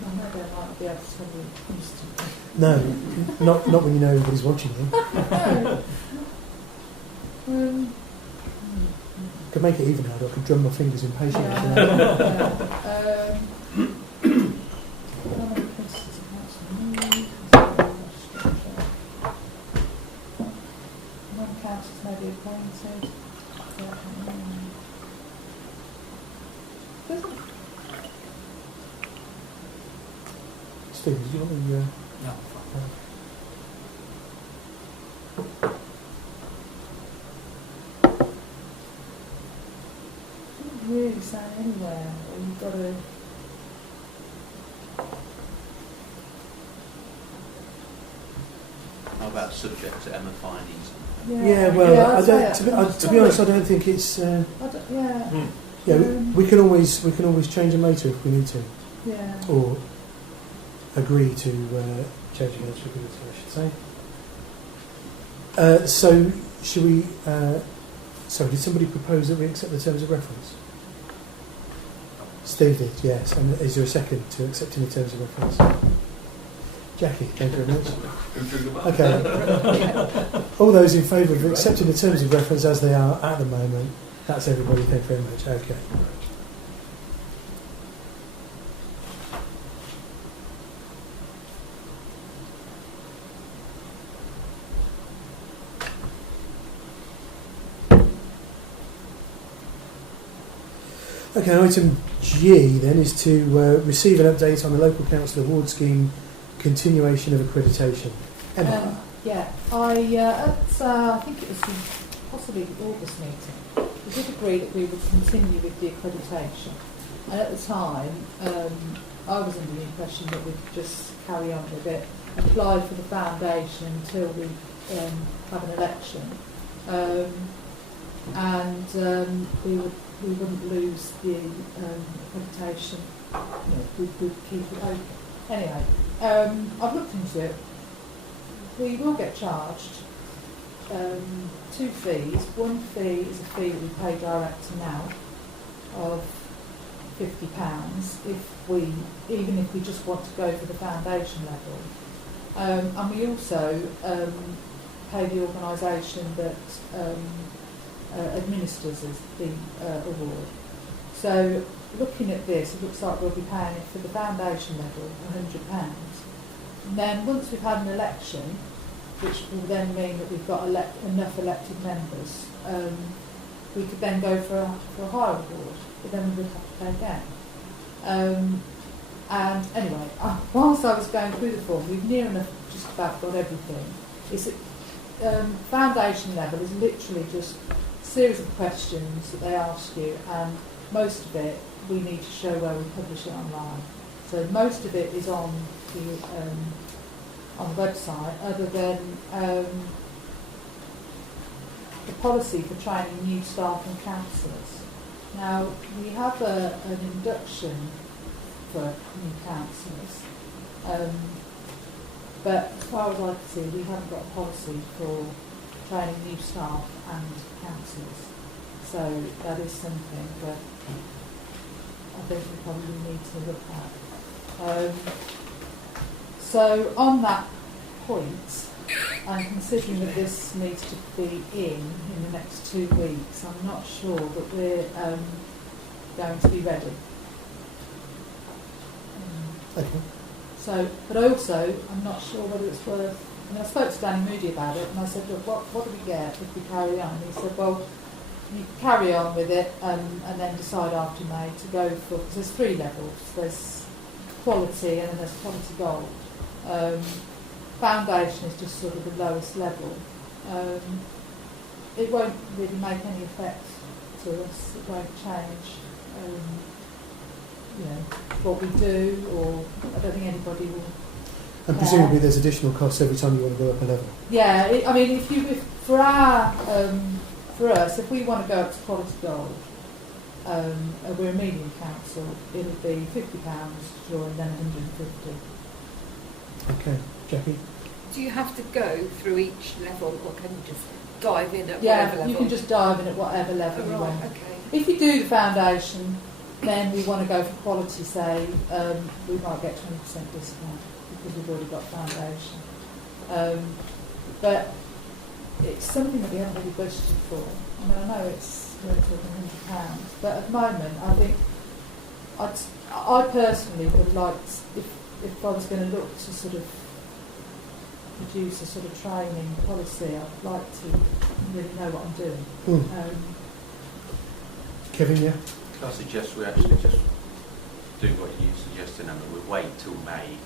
I know they might be able to tell you instantly. No, not when you know everybody's watching you. Could make it even harder. I could drum my fingers impatiently. Non-councillors may be appointed. Steve, do you want to? No. Doesn't really say anywhere. Or you've got to. How about subject to Emma findings? Yeah, well, I don't. To be honest, I don't think it's. I don't, yeah. Yeah, we can always change them later if we need to, Yeah. or agree to changing eligibility, I should say. So, should we? Sorry, did somebody propose that we accept the terms of reference? Steve did, yes. And is there a second to accepting the terms of reference? Jackie, thank you very much. Okay. All those in favour of accepting the terms of reference as they are at the moment, that's everybody, thank you very much. Okay. Okay, item G then is to receive an update on the local council award scheme continuation of accreditation. Emma. Yeah, I think it was possibly the August meeting, we did agree that we would continue with the accreditation. And at the time, I was under the impression that we'd just carry on with it, apply for the foundation until we have an election, and we wouldn't lose the accreditation we'd keep it open. Anyway, I've looked into it. We will get charged 2 fees. One fee is a fee that we pay direct to now of £50 even if we just want to go for the foundation level. And we also pay the organisation that administers the award. So looking at this, it looks like we'll be paying it for the foundation level, £100. And then once we've had an election, which will then mean that we've got enough elected members, we could then go for a higher award, but then we would have to pay again. And anyway, whilst I was going through the form, we've near enough just about got everything. It's foundation level is literally just a series of questions that they ask you, and most of it we need to show where we publish it online. So most of it is on the website, other than the policy for training new staff and councillors. Now, we have an induction for new councillors, but as far as I can see, we haven't got a policy for training new staff and councillors. So that is something that I think we probably need to look at. So on that point, and considering that this needs to be in the next 2 weeks, I'm not sure that we're going to be ready. Okay. So, but also, I'm not sure whether it's worth. I mean, I spoke to Danny Moody about it, and I said, "Look, what do we get if we carry on?" And he said, "Well, you carry on with it, and then decide after May to go for, because there's 3 levels. There's quality, and then there's quality gold. Foundation is just sort of the lowest level. It won't really make any effect to us. It won't change, what we do, or I don't think anybody will." And presumably there's additional costs every time you want to go up a level. Yeah, for us, if we want to go up to quality gold, we're a medium council, it'll be £50 to join, then £150. Okay, Jackie? Do you have to go through each level, or can you just dive in at whatever Yeah, level? you can just dive in at whatever level you want. Okay. If you do the foundation, then we want to go for quality, say, we might get 20% discount because we've already got foundation. But it's something that we haven't really budgeted for. I mean, I know we're talking £100, but at the moment, I think I personally would like, if I was going to look to sort of produce a sort of training policy, I'd like to really know what I'm doing. Kevin, yeah? I suggest we actually just do what you suggested, and we wait till May,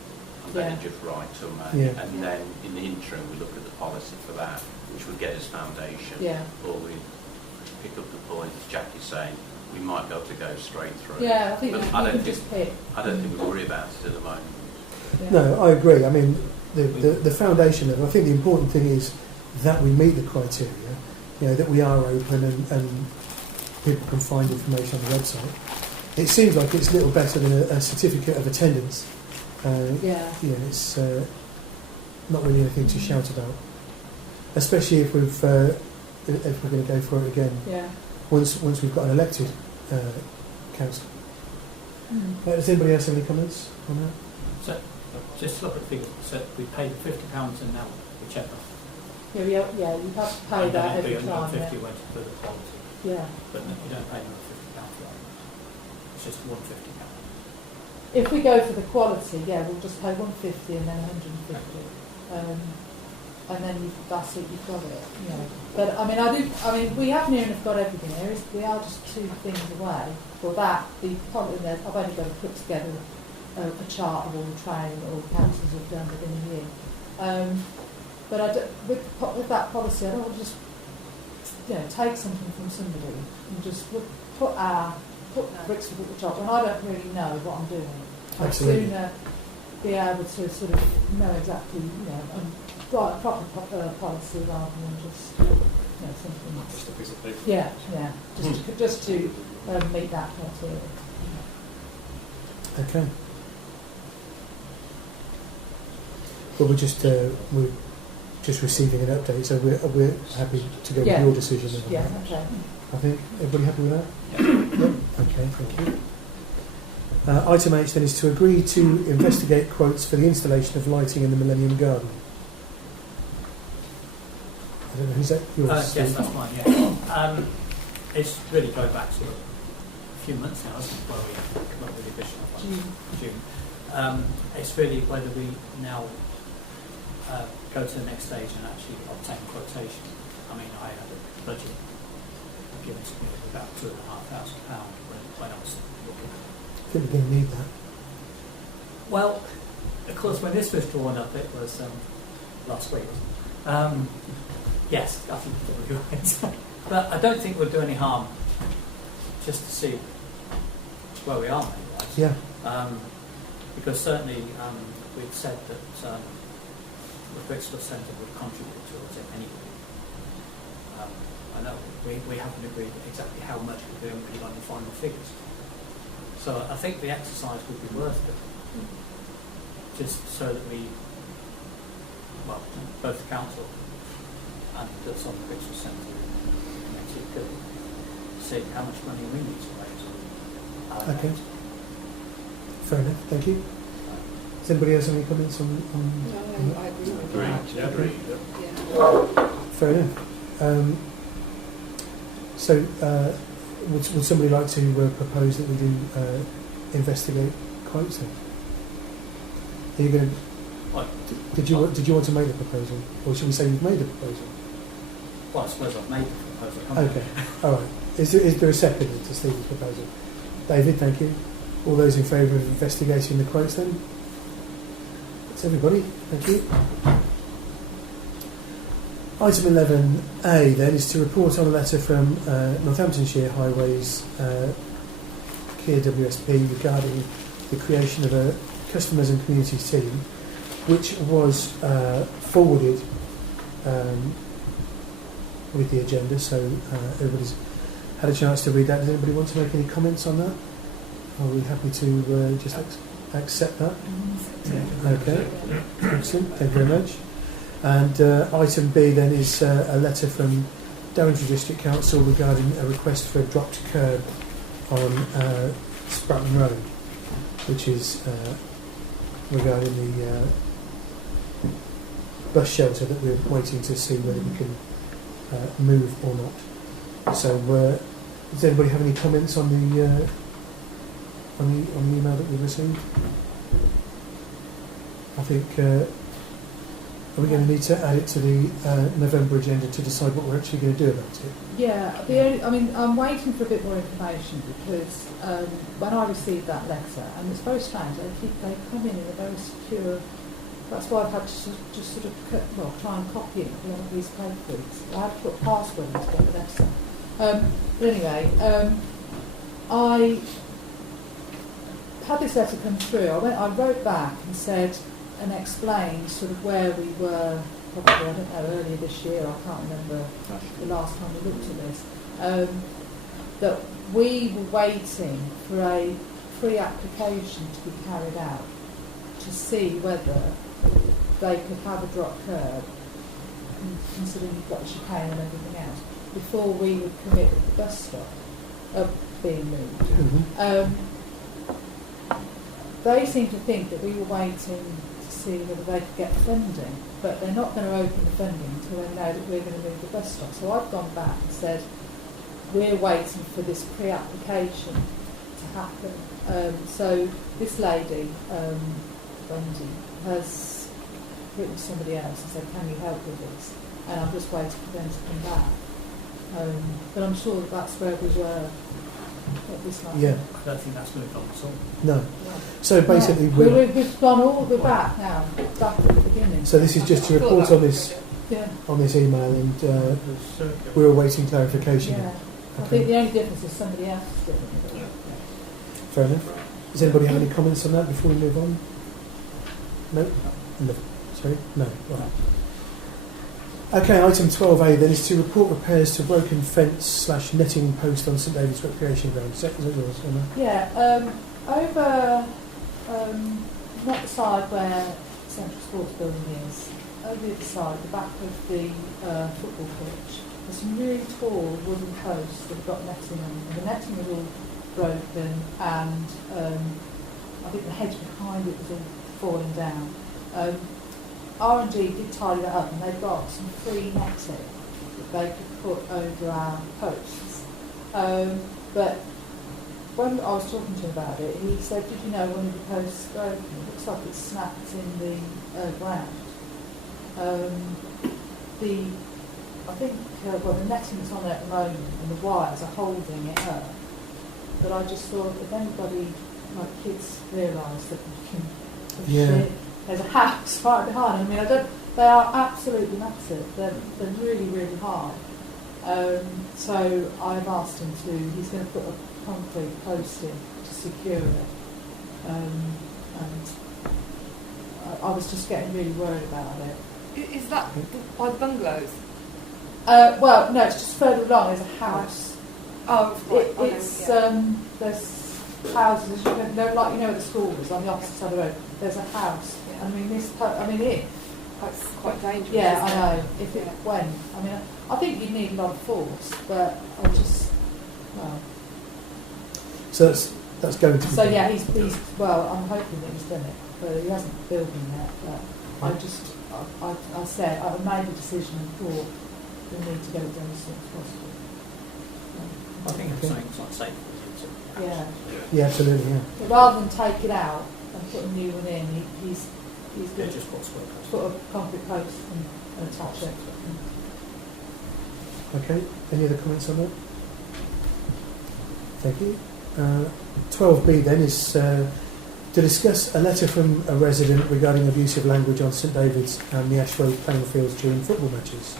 and then just write till May, and then in the interim we look at the policy for that, which would get us foundation, or we pick up the point, as Jackie's saying, we might be able to go straight through. Yeah, I think I don't think we worry about it at the moment. Yeah. No, I agree. I mean, the foundation level, I think the important thing is that we meet the criteria, that we are open and people can find information on the website. It seems like it's a little better than a certificate of attendance. It's not really anything to shout about, especially if we're going to go for it again. Yeah. Once we've got an elected council. Does anybody else have any comments on that? So, just look at the figures. So we paid £50 and now whichever. You have to pay that every time. 50 went to the quality. Yeah. But no, you don't pay another £50 for that. It's just £150. If we go for the quality, we'll just pay £150 and then £150. And then that's it, you've got it. But I mean, we have near enough got everything here. We are just 2 things away. For that, the problem is I've only got to put together a chart of all the training that all the councils have done within a year. But with that policy, I don't want to just take something from somebody and just put Brixworth at the top, and I don't really know what I'm doing. I'd sooner be able to sort of know exactly, and write a proper policy rather than just something. Just a piece of paper. Yeah. Just to meet that criteria. Okay. But we're just receiving an update, so we're happy to go with your decision. On Yeah, that. okay. I think everybody happy with that? Yep. Okay, thank you. Item H then is to agree to investigate quotes for the installation of lighting in the Millennium Garden. I don't know, is that yours? Yes, that's mine, yeah. It's really going back to a few months now, isn't it, where we come up with the additional ones. June. It's really whether we now go to the next stage and actually obtain quotation. I mean, I had a budget given to me of about £2,500 when I was looking at it. I think we're going to need that. Well, of course, when this was drawn up, it was last week, wasn't it? Yes, I think you're probably right. But I don't think we'll do any harm just to see where we are, maybe. Yeah. Because certainly we've said that the Brixworth Centre would contribute towards it anyway. I know we haven't agreed exactly how much we're going to be on the final figures. So I think the exercise would be worth it, just so that we, well, both the council and that's on the Brixworth Centre committee could see how much money we need to raise. Okay. Fair enough, thank you. Does anybody else have any comments on No, I agree with that. Yeah, agree. Yeah. Fair enough. So, would somebody like to propose that we do investigate quotes then? Are you going to? What? Did you want to make the proposal, or should we say you've made the proposal? Well, I suppose I've made the proposal. haven't I? Okay. All right. Is there a second to Stephen's proposal? David, thank you. All those in favour of investigating the quotes then? That's everybody. Thank you. Item 11A then is to report on a letter from Northamptonshire Highways Kia WSP regarding the creation of a customers and communities team, which was forwarded with the agenda, so everybody's had a chance to read that. Does anybody want to make any comments on that? Are we happy to just accept that? Okay, excellent, thank you very much. And item B then is a letter from Daventry District Council regarding a request for a dropped curb on Spratton Road, which is regarding the bus shelter that we're waiting to see whether we can move or not. So, does anybody have any comments on the email that we received? I think. Are we going to need to add it to the November agenda to decide what we're actually going to do about it? Yeah, I'm waiting for a bit more information because when I received that letter, and it's very strange, they come in a very secure. That's why I've had to just sort of try and copy it on one of these papers. I had to put a password into the letter. But anyway, I had this letter come through. I wrote back and said. And explained sort of where we were, probably, I don't know, earlier this year, I can't remember the last time we looked at this, that we were waiting for a pre-application to be carried out to see whether they could have a drop curb, considering you've got the chicane and everything else, before we would commit with the bus stop being moved. Mm-hmm. They seem to think that we were waiting see whether they could get funding, but they're not going to open the funding until they know that we're going to move the bus stop. So I've gone back and said we're waiting for this pre-application to happen. So this lady, Wendy, has written to somebody else and said, can you help with this? And I'm just waiting for them to come back. But I'm sure that's where we were at this time. Yeah. I don't think that's moved on at all. No. So basically, we've gone all the way back now, back at the beginning. So this is just to report on this email, and we're awaiting clarification. Yeah. Okay. I think the only difference is somebody else is doing it. Yeah. Fair enough. Does anybody have any comments on that before we move on? No? No. Sorry? No. Right. Okay, item 12A then is to report repairs to broken fence / netting post on St David's Recreation Ground. Is that yours, Emma? Yeah, Over, not the side where Central Sports Building is, over the other side, the back of the football pitch, there's some really tall wooden posts that have got netting on them. The netting was all broken, and I think the hedge behind it was all falling down. R&D did tidy that up, and they've got some free netting that they could put over our posts. But when I was talking to him about it, he said, "Did you know one of the posts broken? It looks like it's snapped in the ground." I think the netting that's on there at the moment and the wires are holding it up. But I just thought, if anybody, like kids, realise that you can push it, there's a house right behind. I mean, they are absolutely massive. They're really, really high. So I've asked him to. He's going to put a concrete post in to secure it. And I was just getting really worried about it. Is that by the bungalows? Well, no, it's just further along. There's a house. Oh, right. It's there's houses. Like where the school is on the opposite side of the road. There's a house. Yeah. I mean, That's quite dangerous. Yeah, isn't I it? know. If it went, I mean, I think you'd need a lot of force, but I just, well. So that's going to be. So yeah, he's well. I'm hoping that he's done it, but he hasn't built them yet. But I said I made a decision and thought we need to get it done as soon as possible. I think it's something that's not safe for you to Yeah. Yeah, absolutely. Yeah. But rather than take it out and put a new one in, he's going to just put a concrete post and attach it. Okay. Any other comments on that? Thank you. 12B then is to discuss a letter from a resident regarding abusive language on St David's and the Ashwell playing fields during football matches.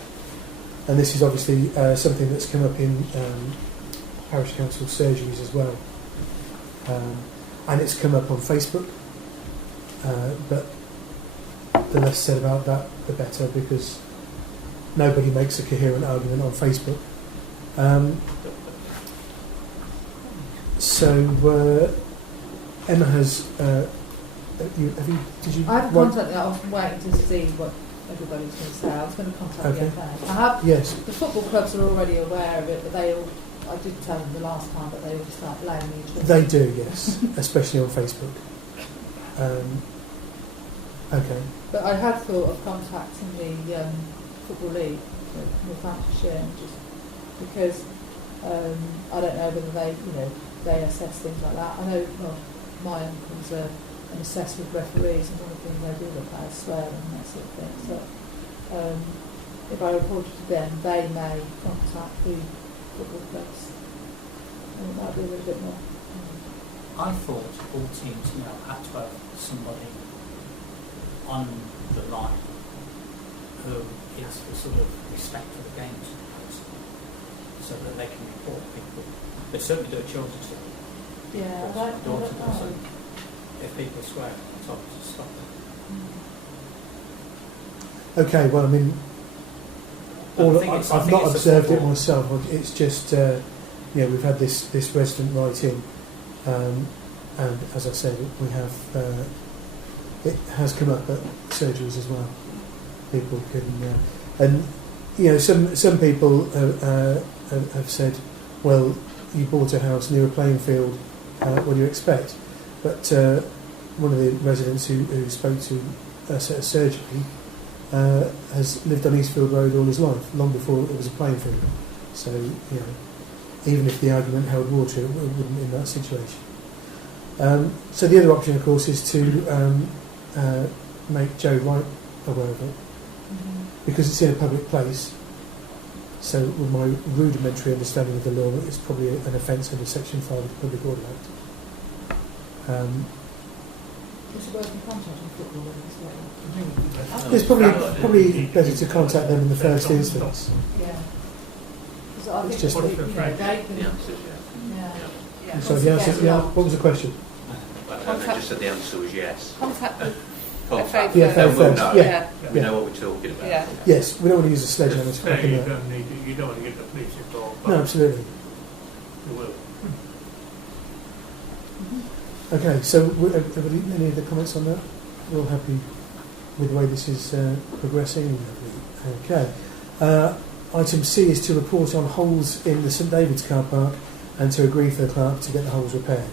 And this is obviously something that's come up in parish council surgeries as well. And it's come up on Facebook. But the less said about that, the better, because nobody makes a coherent argument on Facebook. So Emma has. Did you? I haven't contacted. I was waiting to see what everybody was going to say. I was going to contact the FA. I have. Yes. The football clubs are already aware of it, but they all. I did tell them the last time, but they all start blaming each other. They do, yes, especially on Facebook. Okay. But I had thought of contacting the Football League, Northamptonshire, just because I don't know whether they assess things like that. I know my uncle's an assessor with referees, and one of the things they do look at is swearing and that sort of thing. So if I reported to them, they may contact the football clubs. And it might be a little bit more. I thought all teams now had to have somebody on the line who is the sort of respect for the game so that they can report people. They certainly do at children's league. Yeah, I don't know. If people swear, it's obvious to stop them. Okay, well, I mean, I've not observed it myself. It's just, we've had this resident write in, and as I said, we have. It has come up at surgeries as well. People can, some people have said, well, you bought a house near a playing field. What do you expect? But one of the residents who spoke to us at a surgery has lived on Eastfield Road all his life, long before it was a playing field. So, even if the argument held water, it wouldn't in that situation. So the other option, of course, is to make Joe Wright aware of it, because it's in a public place. So with my rudimentary understanding of the law, it's probably an offence under Section 5 of the Public Order Act. Is it worth contacting football as well? It's probably better to contact them in the first instance. Yeah. Because I think just they can. Yeah. So the answer, what was the question? I just said the answer was yes. Contact the Contact. FA. Yeah, Then we'll know. yeah. We know what we're talking about. Yeah. Yes, we don't want to use a sledgehammer to Fair, fucking you that. don't want to get the police involved, but No, absolutely. you will. Okay, so everybody, any other comments on that? We're all happy with the way this is progressing? Okay. Item C is to report on holes in the St David's car park and to agree for the clerk to get the holes repaired.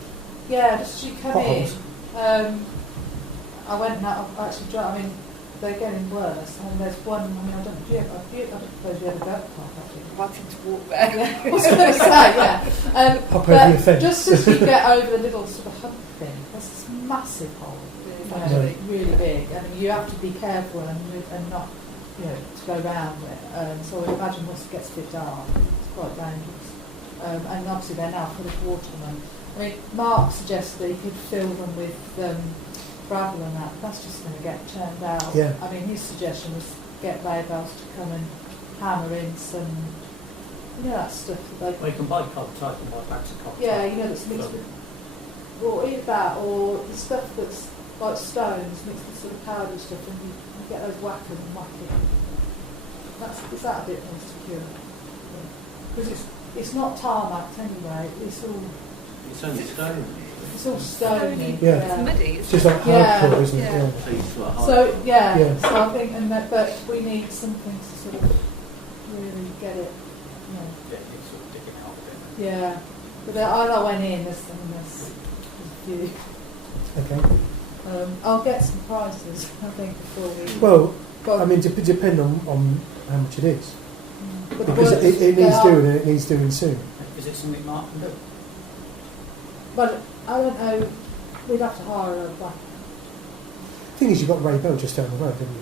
Yeah, just as you come in, Potholes. I went and I actually drive. I mean, they're getting worse. And there's one. I mean, I don't suppose you ever go to car park. Wanting to walk there. Yeah, I was going to say, yeah. Hop over the fence. Just as you get over the little sort of hump thing, there's this massive hole. Yeah. Really big. I mean, you have to be careful and not, to go round it. So I imagine once it gets a bit dark, it's quite dangerous. And obviously they're now full of water on them. I mean, Mark suggested that he could fill them with gravel and that. That's just going to get churned out. Yeah. I mean, his suggestion was get labourers to come and hammer in some, that stuff that Well, you can buy cob type and buy bags of cob type. that's mixed with, or either that, or the stuff that's like stones mixed with sort of powdery stuff, and you get those whackers and whack it. Is that a bit more secure? Because it's not tarmacked anyway. It's only stone. It's all stony. Yeah. It's muddy. It's just like hardcore, isn't it? Yeah. So you sort of hard- So Yeah. so I think, but we need something to sort of really get it. Yeah, you sort of dig it out a bit. Yeah. But I went in. There's a few. Okay. I'll get some prices, I think, before we... Well, But- I mean, depend on how much it is. but the Because works- it needs yeah, doing, and it needs doing soon. Is it something Mark can do? But I don't know, we'd have to hire a black. The thing is, you've got Ray Bell just down the road, haven't you?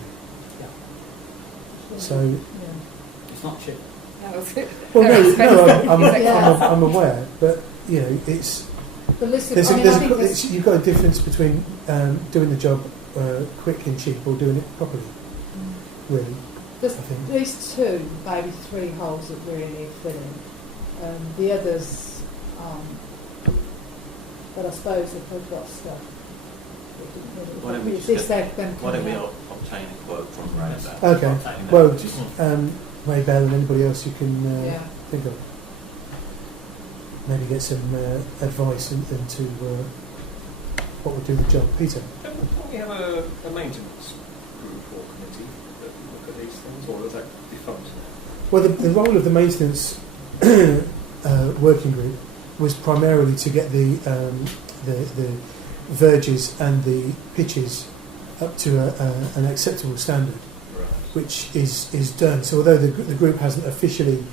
Yeah. So, Yeah. It's not cheap. No, it's well, very expensive. Yeah. I'm aware, but it's But listen, there's I mean, I think you've got a difference between doing the job quick and cheap or doing it properly. Really, there's I think. at least 2, maybe 3 holes that really need filling. The others, but I suppose if they've got stuff. Why don't we It's just them Why don't we coming out. obtain a quote from Ray about Okay. obtaining that? Well, just Ray Bell and anybody else you can Yeah. think of. Maybe get some advice into what would do the job. Peter. Don't we have a maintenance group or committee that look at these things, or is that defunct? Well, the role of the maintenance working group was primarily to get the verges and the pitches up to an acceptable standard, Right. which is done. So although the group hasn't officially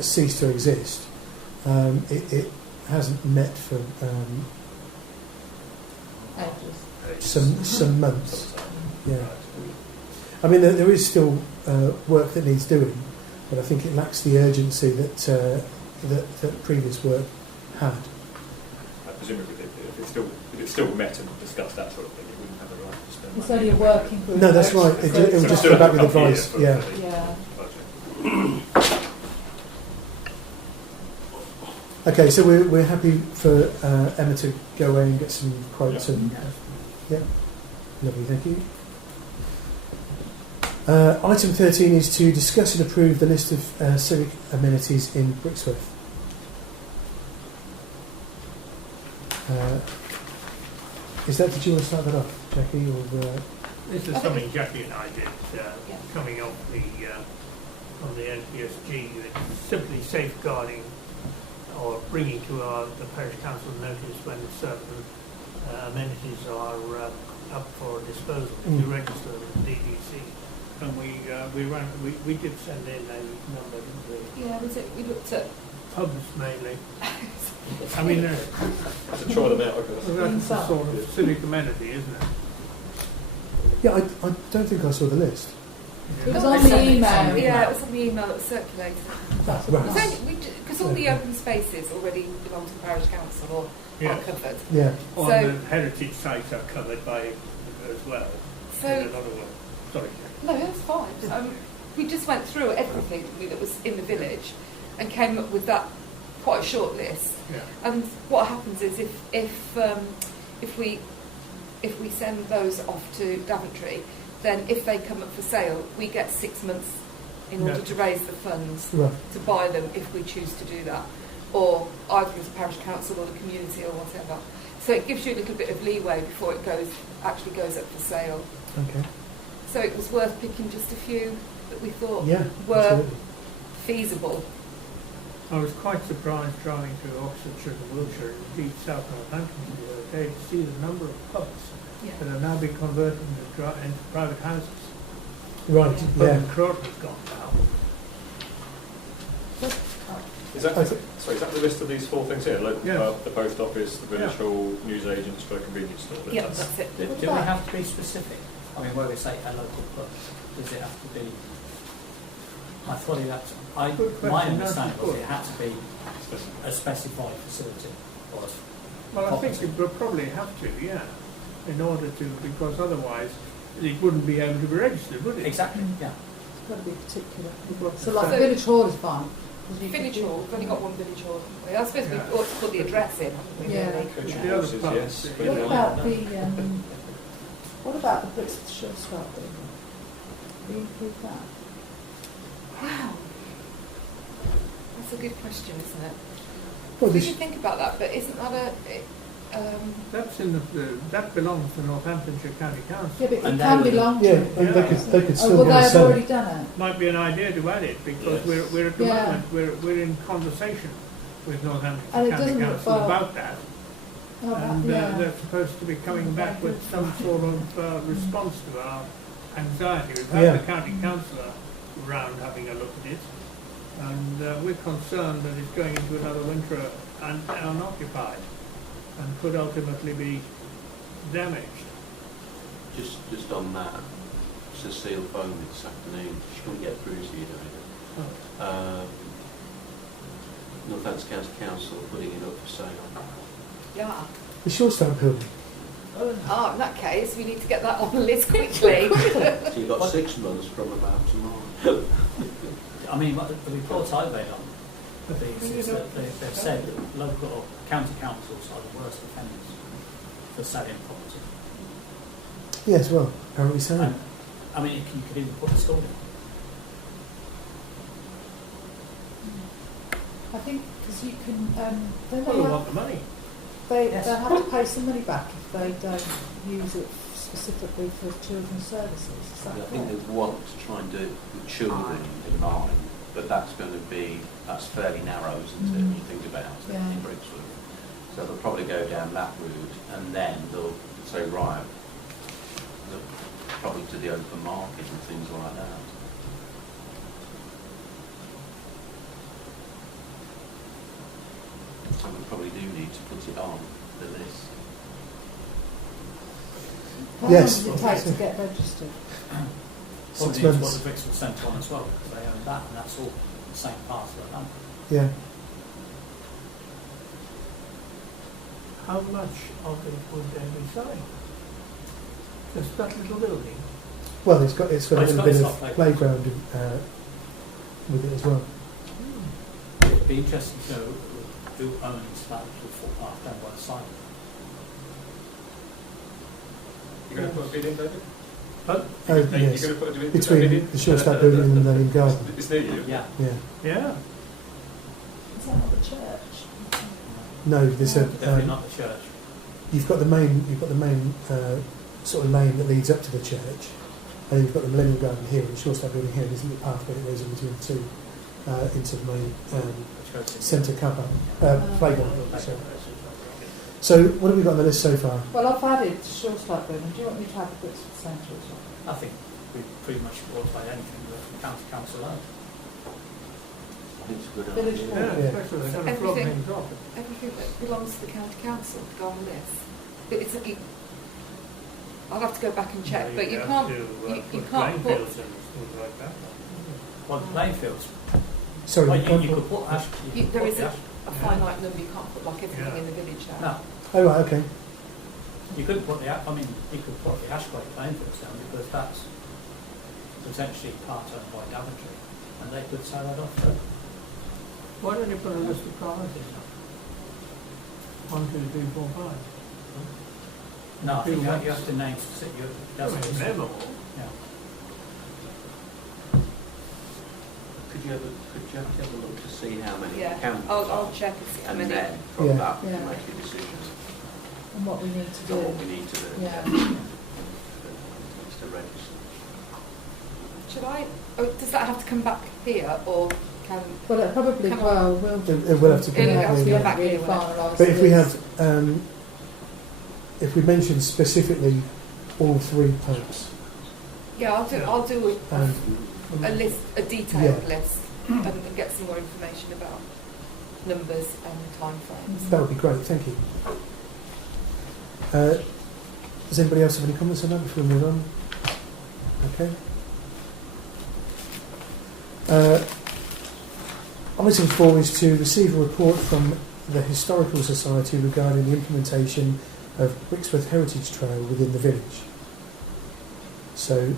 ceased to exist, it hasn't met for some months. Yeah. I mean, there is still work that needs doing, but I think it lacks the urgency that previous work had. Presumably, if it's still met and discussed that sort of thing, you wouldn't have a right to spend It's money. only a working group. No, that's right. It will just come back with advice. Yeah. Yeah. Okay, so we're happy for Emma to go away and get some quotes and yeah, lovely, thank you. Item 13 is to discuss and approve the list of civic amenities in Brixworth. Did you want to start that off, Jackie, or? This is something Jackie and I did coming off on the NPSG. It's simply safeguarding or bringing to the parish council notice when certain amenities are up for disposal to be registered with the DDC. And we did send in a number, didn't we? Yeah, was it? We looked at Pubs mainly. I mean, To try them out, I guess. that's a sort of civic amenity, isn't it? Yeah, I don't think I saw the list. It was on the email. Yeah, it was on the email that was circulated. Right. Because all the open spaces already belong to the parish council or are covered. Yeah. On So- the heritage sites are covered by as well. So in another word. Sorry. no, that's fine. We just went through everything that was in the village and came up with that quite a short list. Yeah. And what happens is if we send those off to Daventry, then if they come up for sale, we get 6 months in order to raise the funds Right. to buy them if we choose to do that, or either as parish council or the community or whatever. So it gives you a little bit of leeway before it actually goes up for sale. Okay. So it was worth picking just a few that we thought Yeah, were absolutely. feasible. I was quite surprised driving through Oxfordshire and Wiltshire and indeed South Northampton the other day to see the number of pubs that are now being converted into private houses. Right, Pub yeah. in Croydon's gone now. Is that the list of these 4 things here? Local Yeah. pub, the post office, the village Yeah. hall, newsagents, for a convenience store. Yeah, that's it. Do we have to be specific? I mean, where we say a local pub, does it have to be? I thought it had to. Good question. My No, understanding was good. it had to be a specified facility. Or Well, I think it would probably have to, yeah, in order to, because otherwise it wouldn't be able to be registered, would it? exactly. Yeah. It's got to be particular. Got So to like say- village hall is fine. 'cause you Village could do- hall, we've only got one village hall. I suppose we Yeah. ought to put the address in, haven't we, Yeah. really? Coach The other horses, pubs, yes. yeah. but What no. about the Brixworth Short Start thing? Do you include that? Wow. That's a good question, isn't it? Well, We this, should think about that, but isn't that That's in that belongs to Northamptonshire County Council. Yeah, but it And can they- belong to. yeah, it. and they could Oh, still well, go they and have sell already it. done it. Might be an idea to add it because Yes. we're at the Yeah. moment we're in conversation with And Northamptonshire it County doesn't look Council far. about that, Oh, and yeah. they're supposed to be coming back with some sort of response to our anxiety. We've had Yeah. the county councillor round having a look at it, and we're concerned that it's going into another winter unoccupied and could ultimately be damaged. Just on that, Cecile phoned me this afternoon. She couldn't get through to you, David. Northampton County Council putting it up for sale. yeah? The Short Start building. Oh, in that case, we need to get that on the list quickly. So you've got 6 months from about tomorrow. I mean, what the reports I read on these is that they've said that local or county councils are the worst offenders for selling property. Yes, well, apparently so. And, I mean, you could even put the school in. I think because you can, then Well, they we have, want the money. Yes. they'll have to pay some money back if they don't use it specifically for children's services. Is that I think correct? they want to try and do it with children in mind, but that's fairly narrow, isn't it, when you think about it, Yeah. in Brixworth. So they'll probably go down that route, and then they'll say, right, look, probably to the open market and things like that. So we probably do need to put it on the list. How Yes. long does it take to get registered? Probably 6 need to put months. the Brixworth Centre on as well, because they own that, and that's all the same parcel of land. Yeah. How much of it would they be selling? Just that little building? Well, it's got Well, a it's little got bit its of own playground with it as well. It'd be interesting to know who owns that little footpath down by the side. You're going to put a bid in, David? But You're Yes. going to put a bid in? Between the Short Start building and the main garden. It's near you? Yeah. Yeah. yeah, Is that not the church? No, there's a. Definitely not the church. You've got the main sort of lane that leads up to the church, and you've got the Millennium Garden here and the Short Start building here. There's a little pathway that goes in between the two into the main The church is- centre car park, playground. Sorry. So, what have we got on the list so far? Well, I've added Short Start building. Do you want me to add the Brixworth Centre as well? I think we pretty much bought by anything that the county council owns. I think it's a good Village idea. hall. yeah, Yeah. especially they're going to flog Everything. things off. Everything that belongs to the county council to go on the list. But I'll have to go back and check, but you have can't, to, you put can't put, playfields and things like that. Well, the playing fields. Sorry, Well, you can't you put- could put ash. you, could there put is the a, ash- a finite number, you can't put like everything Yeah. in the village now. No, Oh, right, okay. you could put the. I mean, you could put the Ashgrove playing fields down because that's potentially part owned by Daventry, and they could sell that off too. Why don't you put a list of priorities up? 1, 2, 3, 4, 5. No, I think Who you have to name specific. That's what it's- Name them all. Yeah. Could you have a look to see how many Yeah, counties I'll are, check and see how and many. then from Yeah. that Yeah. make a decision? and what we need to do. What we need to do. Yeah. Needs to register. Should I? Oh, does that have to come back here, or can? Well, it probably Come will. It will have to It'll have to be go back. back really anyway. finalised. But if we have, if we mention specifically all three popes, Yeah, I'll do and a list, a detailed list, and get some more information about numbers and time frames. that would be great. Thank you. Does anybody else have any comments on that before we move on? Okay. Item 4 is to receive a report from the Historical Society regarding the implementation of Brixworth Heritage Trail within the village. So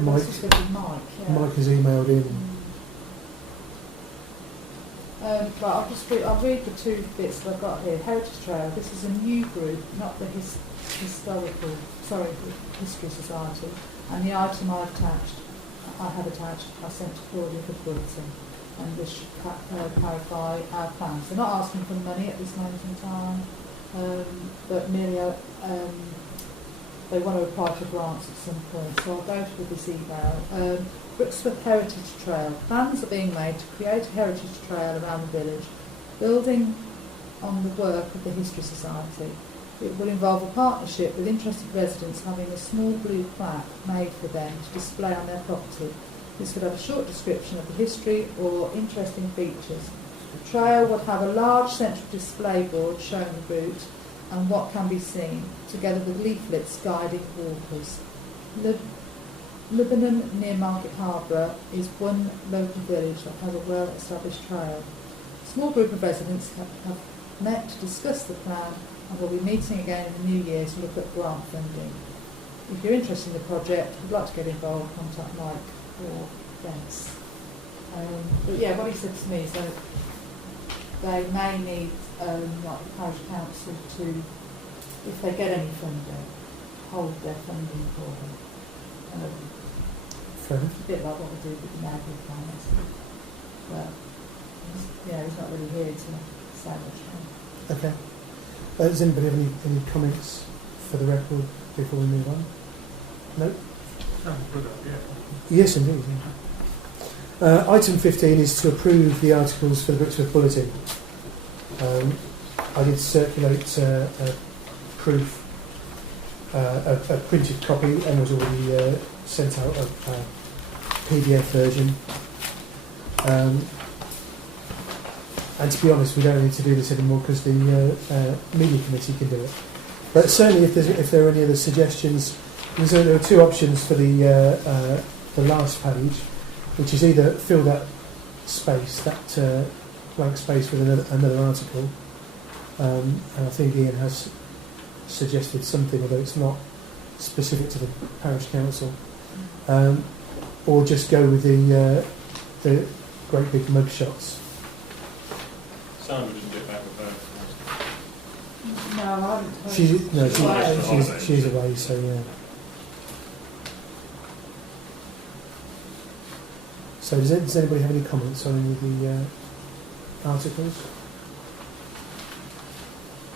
Mike has emailed in. Right, I'll read the two bits that I've got here. Heritage Trail. This is a new group, not the History Society. And the item I sent to Claudia for bulletin. And this should clarify our plans. They're not asking for money at this moment in time, but merely they want to apply for grants at some point. So I'll go through this email. Brixworth Heritage Trail. Plans are being made to create a heritage trail around the village, building on the work of the History Society. It will involve a partnership with interested residents having a small blue plaque made for them to display on their property. This could have a short description of the history or interesting features. The trail would have a large central display board showing the route and what can be seen, together with leaflets guiding walkers. Lebanon, near Market Harbour, is one local village that has a well-established trail. A small group of residents have met to discuss the plan and will be meeting again in the new year to look at grant funding. If you're interested in the project, would like to get involved, contact Mike or Dennis. But yeah, what he said to me is that they may need like the parish council to, if they get any funding, hold their funding for them. Fair enough. A bit like what we do with the neighbourhood plans. But he's not really here to say much more. Okay. Does anybody have any comments for the record before we move on? No? Sounds good idea. Yes, indeed. Item 15 is to approve the articles for the Brixworth Bulletin. I did circulate a proof, a printed copy, and was already sent out a PDF version. And to be honest, we don't need to do this anymore because the media committee can do it. But certainly, if there are any other suggestions, there are two options for the last page, which is either fill that space, that blank space, with another article, and I think Ian has suggested something, although it's not specific to the parish council, or just go with the great big mug shots. Sandra didn't get back with her. No, I haven't heard. She's away, so yeah. So does anybody have any comments on any of the articles?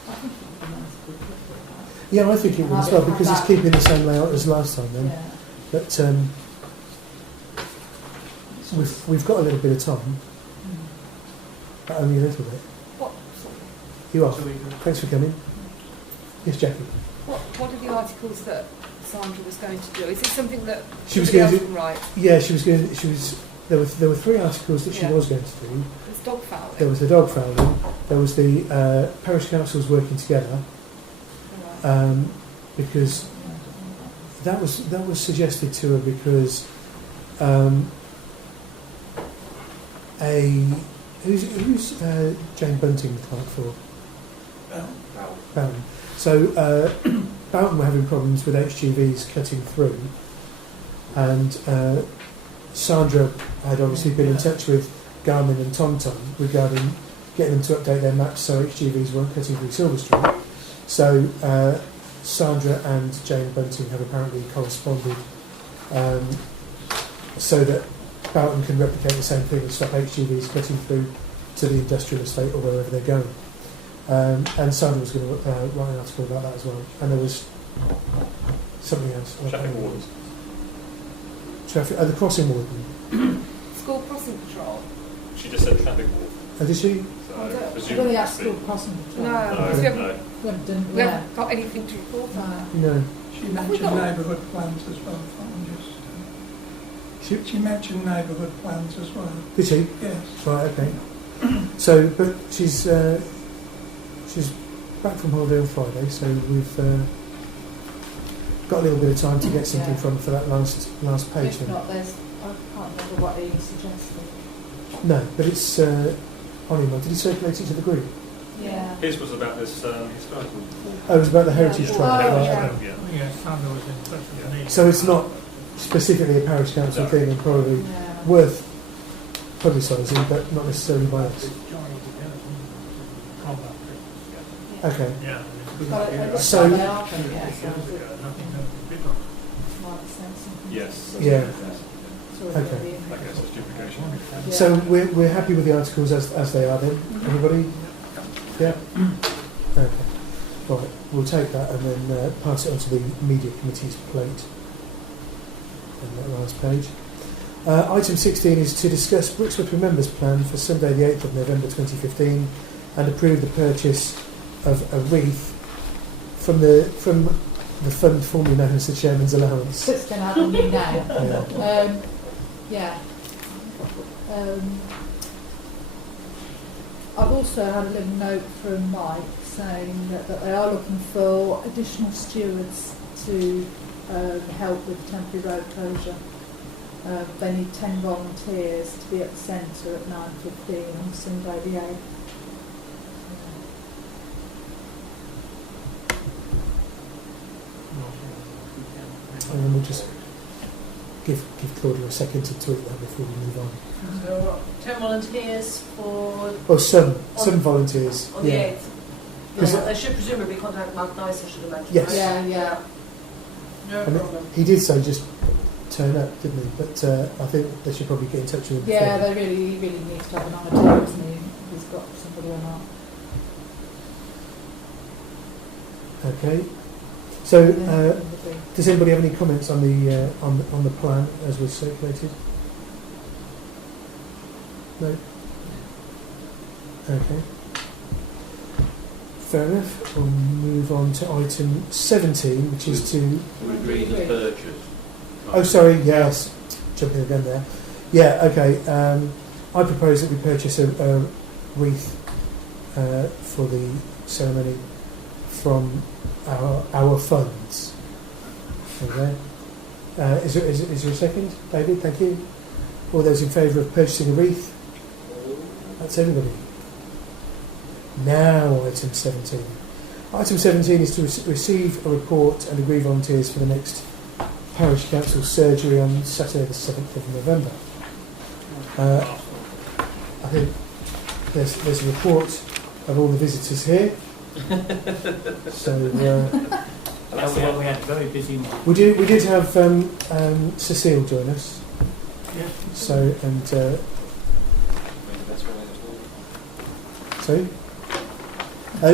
I think it would be nice if we could do that. Yeah, I think it would as well, because it's keeping the same layout as last time then. Yeah. But we've got a little bit of time, but only a little bit. What? You are. Thanks for coming. Yes, Jackie. What are the articles that Sandra was going to do? Is it something that She was somebody going else to can write? Yeah, she was going. There were three articles that she was going to do. There's dog fouling. There was the dog fouling. There was the parish councils working together, because that was suggested to her because who's Jane Bunting the clerk for? Bowden. So Bowden were having problems with HGVs cutting through, and Sandra had obviously been in touch with Garmin and TomTom regarding getting them to update their maps so HGVs weren't cutting through Silver Street. So Sandra and Jane Bunting have apparently corresponded so that Bowden can replicate the same thing and stop HGVs cutting through to the industrial estate or wherever they're going. And Sandra was going to write an article about that as well. And there was something else. Traffic wardens. The crossing warden. School crossing patrol. She just said traffic warden. Oh, did she? So I don't presumably really ask it's school the- crossing. No, No, because we haven't, no. We haven't done, we haven't got anything to report on that. No. She mentioned neighbourhood plans as well. If I'm just, she mentioned neighbourhood plans as well. Did she? Yes. Right, okay. So, but she's back from holiday on Friday, so we've got a little bit of time to get something from for that last page. If not, I can't remember what he suggested. No, but it's on email. Did he circulate it to the group? Yeah. His was about this historical. Oh, it was about the Heritage Yeah. Trail. Oh, right, yeah. okay. Yeah. Yeah, Sandra was in touch with me. So it's not specifically a parish council No. thing, and probably Yeah. worth publicising, but not necessarily by us. Okay. Yeah. But it looks So- like they are from, yeah, so it might sense something. Yes. Yeah. It's already Okay. in I guess it's duplication. Yeah. So we're happy with the articles as they are then. Everybody? Yeah. Okay. Right. We'll take that and then pass it on to the media committee's plate. On that last page. Item 16 is to discuss Brixworth Remembers Plan for Sunday the 8th of November 2015 and approve the purchase of a wreath from the fund formerly known as the Chairman's Allowance. It's going to have a new name. Yeah. Yeah. I've also had a little note from Mike saying that they are looking for additional stewards to help with temporary road closure. They need 10 volunteers to be at the centre at 9:15 on Sunday the 8th. And then we'll just give Claudia a second to tweet that before we move on. So 10 volunteers for Oh, some volunteers. on the Yeah. 8th. Because- They should presumably contact Mark Nice, I should imagine. Yes. right? Yeah. No And problem. he did say just turn up, didn't he? But I think they should probably get in touch with him. Yeah, before. he really needs to have an idea, doesn't he? If he's got somebody or not. Okay. So, does anybody have any comments on the plan as was circulated? No. Okay. Fair enough. We'll move on to item 17, which is to. We agree the purchase. Oh, sorry. Yes. Jumping again there. Yeah. Okay. I propose that we purchase a wreath for the ceremony from our funds. Okay. Is there a second, David? Thank you. All those in favour of purchasing a wreath? That's everybody. Now, item 17. Item 17 is to receive a report and agree volunteers for the next parish council surgery on Saturday the 7th of November. I think there's a report of all the visitors here. So That's the one we had a very busy month. we did have Cecile join us. Yes. So and sorry,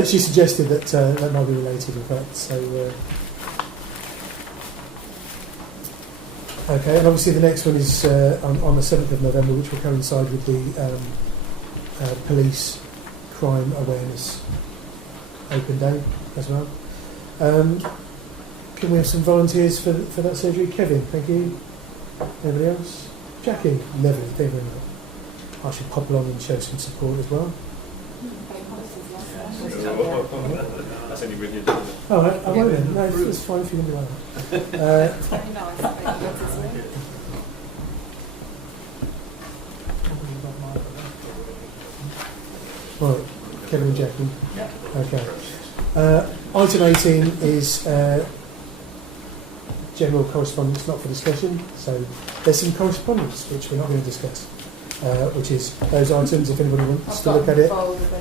she suggested that that might be related, in fact. So okay, and obviously the next one is on the 7th of November, which will coincide with the police crime awareness open day as well. Can we have some volunteers for that surgery? Kevin, thank you. Anybody else? Jackie, lovely, thank you very much. I should pop along and show some support as well. That's only really Oh, I won't then. No, it's fine if you can do that. Very nice. Right, Kevin and Jackie. Okay. Item 18 is general correspondence, not for discussion. So there's some correspondence which we're not going to discuss, which is those items. If anybody wants to look at it,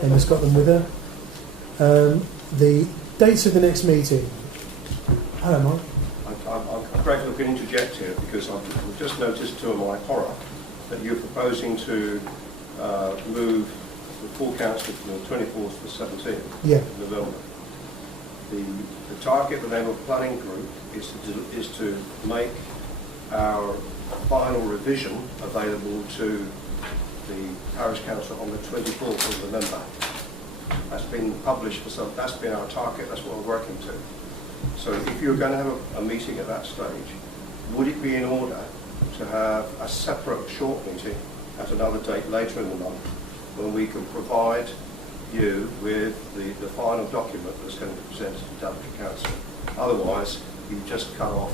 then has got them with her. The dates of the next meeting. Hello, Mike. I'm grateful I can interject here because I've just noticed to my horror that you're proposing to move the full council from the 24th to the 17th Yeah. of November. The target of the Neighbourhood Planning Group is to make our final revision available to the Parish Council on the 24th of November. That's been published for some, that's been our target, that's what we're working to. So if you're going to have a meeting at that stage, would it be in order to have a separate short meeting at another date later in the month when we can provide you with the final document that's going to be presented to the Daventry Council? Otherwise, you just cut off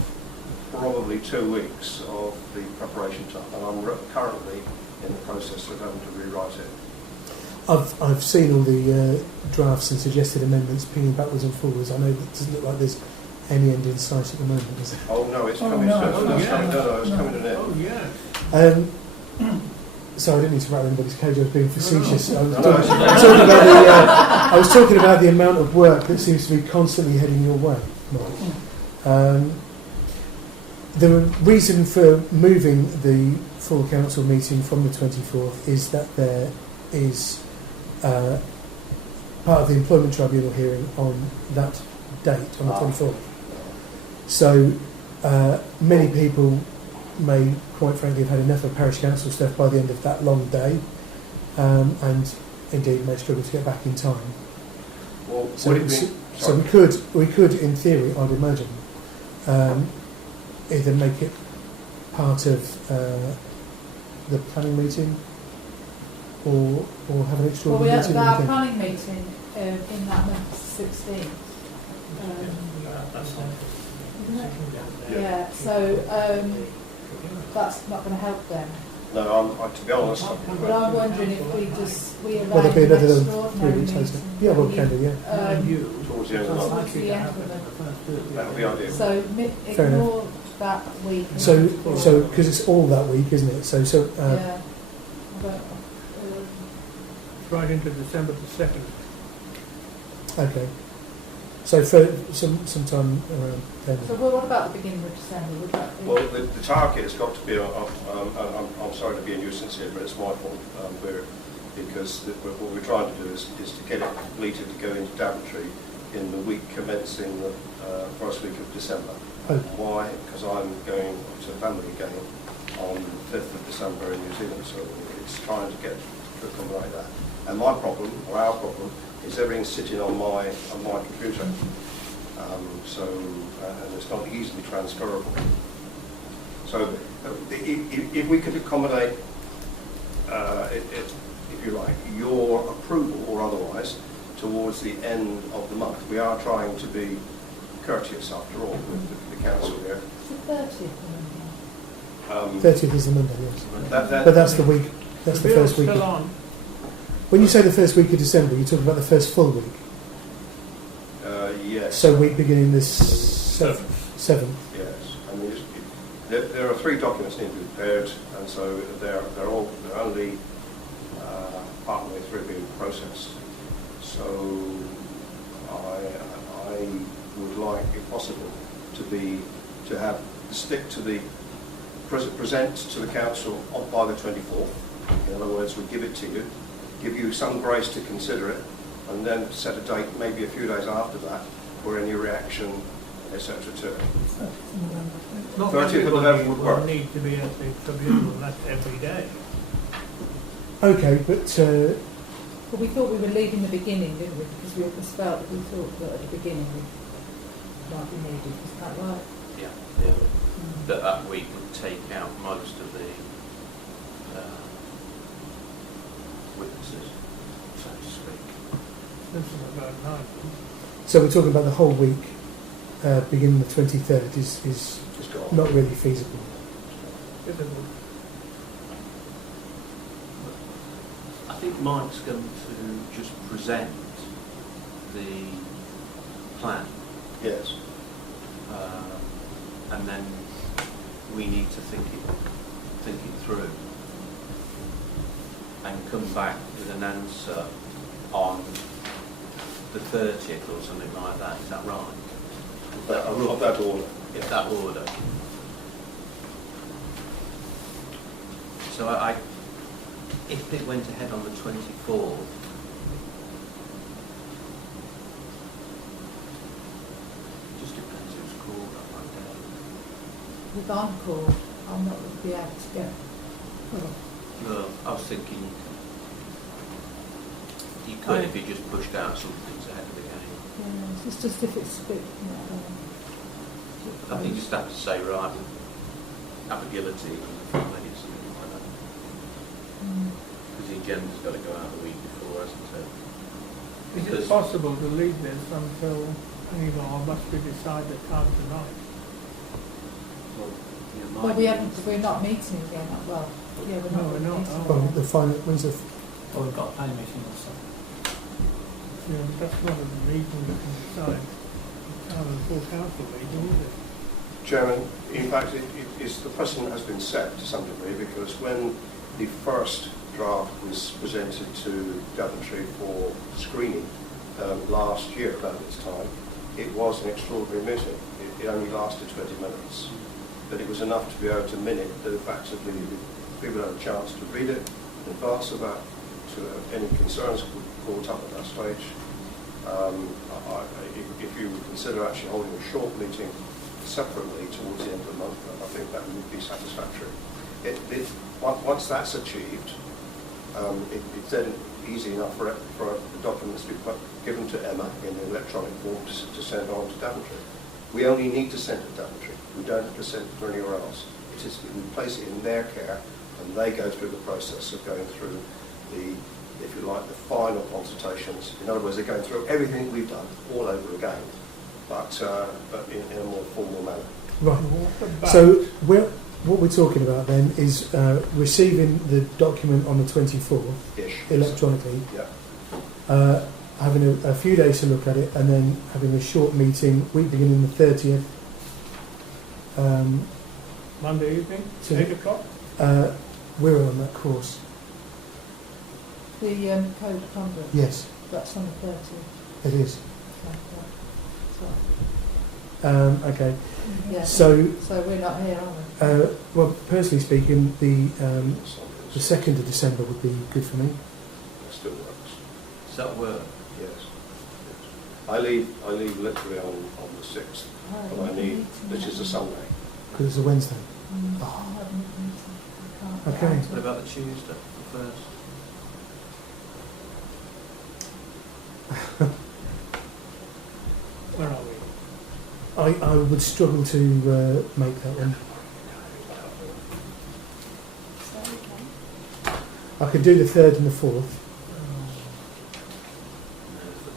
probably 2 weeks of the preparation time, and I'm currently in the process of having to rewrite it. I've seen all the drafts and suggested amendments pinging backwards and forwards. I know it doesn't look like there's any end in sight at the moment, does it? Oh no, it's Oh, coming no. soon. Oh, It's yeah. coming, no, it's No. coming to an end. Oh, yeah. So I didn't mean to rattle anybody's cage. I was being facetious. No, no. I was talking about the amount of work that seems to be constantly heading your way, Mark. The reason for moving the full council meeting from the 24th is that there is part of the employment tribunal hearing on that date, on the 24th. So many people may, quite frankly, have had enough of parish council stuff by the end of that long day, and indeed may struggle to get back in time. Well, So, would it be, so sorry. we could, in theory, I'd imagine, either make it part of the planning meeting, or have an Well, we extraordinary had meeting. our on the planning meeting in that month, 16th. That's not. Isn't it? Yeah. Yeah, so that's not going to help them. No, to be honest, But I'm wondering if we arrange Well, there'll be an another extraordinary 3 weeks meeting. later. Yeah, well, can do, yeah. towards the end of the month, Towards the end of the month. that would be ideal. So Fair enough. ignore that week. So because it's all that week, isn't it? Yeah. But, Right into December the 2nd. okay. So for sometime around then. so what about the beginning of December? Would that be? Well, the target has got to be, I'm sorry to be a nuisance here, but it's my fault, because what we're trying to do is to get it completed to go into Daventry in the week commencing the first week of December. Oh. Why? Because I'm going to a family game on the 5th of December in New Zealand, so it's trying to get to accommodate that. And my problem, or our problem, is everything's sitting on my computer, and it's not easily transferable. So if we could accommodate, if you like, your approval or otherwise towards the end of the month, we are trying to be courteous after all with the council here. It's the 30th of 30th is the Monday, yes. That, But that's the week. That's the first week. Still on. When you say the first week of December, you're talking about the first full week. yes. So week beginning this 7th. Yes. I mean, there are 3 documents need to be prepared, and so they're only partway through being processed. So I would like, if possible, to stick to the present to the council by the 24th. In other words, we give it to you, give you some grace to consider it, and then set a date, maybe a few days after that, for any reaction, etc. to it. Not 30th of November everybody would will work. need to be at the tribunal, that's every day. Okay, but But we thought we were leaving the beginning, didn't we? Because we always felt that we thought that at the beginning we might be needed. Is that right? Yeah. That week would take out most of the witnesses, so to speak. This is about 9. so we're talking about the whole week beginning the 23rd is Just go on. not really feasible. I think Mike's going to just present the plan, Yes. and then we need to think it through and come back with an answer on the 30th or something like that. Is that right? Of that order. If that order. So if it went ahead on the 24th, If I'm called, I'm not going to be able to get. No, I was thinking you could if you just pushed out some things ahead of the game. Yeah, it's just if it's a bit. I think you just have to say, right, have agility in a few minutes, something like that. Because the agenda's got to go out the week before, hasn't it? Is it possible to leave this until either or must we decide the time tonight? Well, we're not meeting again. Well, yeah, we're not. No, we're not. meeting Well, again. the final, when's the Well, we've got a planning meeting also. Yeah, but that's one of the meetings that can decide the time of the full council meeting, is it? Chairman, in fact, the precedent has been set to some degree because when the first draft was presented to Daventry for screening last year about this time, it was an extraordinary meeting. It only lasted 20 minutes, but it was enough to be able to minute the fact that people had a chance to read it in advance of that, to any concerns brought up at that stage. If you would consider actually holding a short meeting separately towards the end of the month, I think that would be satisfactory. Once that's achieved, it's then easy enough for the documents to be given to Emma in an electronic form to send on to Daventry. We only need to send it to Daventry. We don't have to send it to anywhere else. We place it in their care, and they go through the process of going through the, if you like, the final consultations. In other words, they're going through everything we've done all over again, but in a more formal manner. right? So what we're talking about then is receiving the document on the 24th Ish. electronically, Yeah. having a few days to look at it, and then having a short meeting week beginning the 30th. Monday evening, So- 8 o'clock? We're on that course. The code of conduct. Yes, That's on the 30th. it is. So, Okay. yeah. So, So we're not here, are we? well, personally speaking, the 2nd of December would be good for me. It still works. Does that work? Yes. I leave literally on the 6th, but which is a Sunday. Because it's a Wednesday. Oh. Okay. What about the Tuesday, the 1st? Where are we? I would struggle to make that one. I could do the 3rd and the 4th.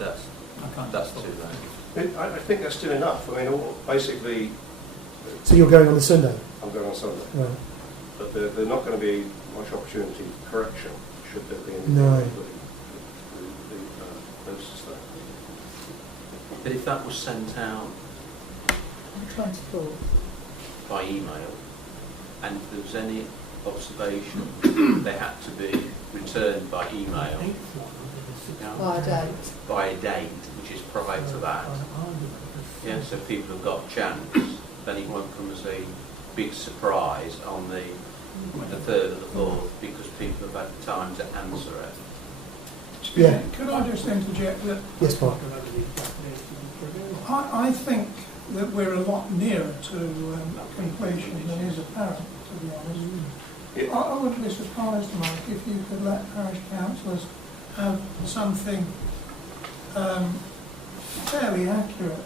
No, but that's too late. I think that's still enough. I mean, basically, So you're going on the Sunday? I'm going on Sunday, Right. but there's not going to be much opportunity for correction should there be any. No. Notices there. But if that was sent out On the 24th. by email, and if there was any observation, they had to be returned by email By a date. by a date which is prior to that. Yeah, so people have got a chance. Then it won't come as a big surprise on the 3rd or the 4th because people have had time to answer it. Yeah. Could I just interject that Yes, Mark. I think that we're a lot nearer to completion than is apparent, to be honest. I wouldn't be surprised, Mike, if you could let parish councillors have something fairly accurate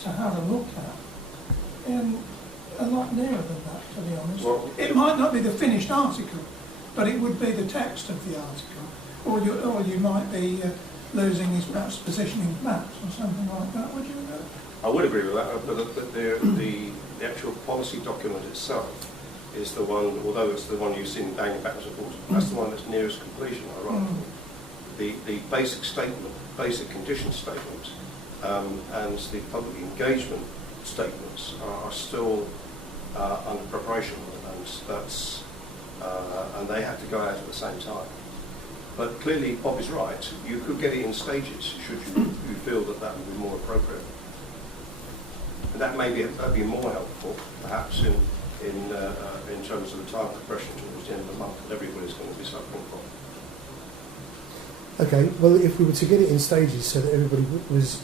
to have a look at in a lot nearer than that, to be honest. Well, It might not be the finished article, but it would be the text of the article. Or you might be losing his perhaps positioning maps or something like that, would you? I would agree with that, but the actual policy document itself is the one, although it's the one you've seen banging backwards and forwards, that's the one that's nearest completion, ironically. The basic statement, basic condition statement, and the public engagement statements are still under preparation, and they have to go out at the same time. But clearly, Bob is right. You could get it in stages, should you feel that that would be more appropriate. And that'd be more helpful, perhaps, in terms of the time compression towards the end of the month that everybody's going to be suffering from. Okay, well, if we were to get it in stages so that everybody was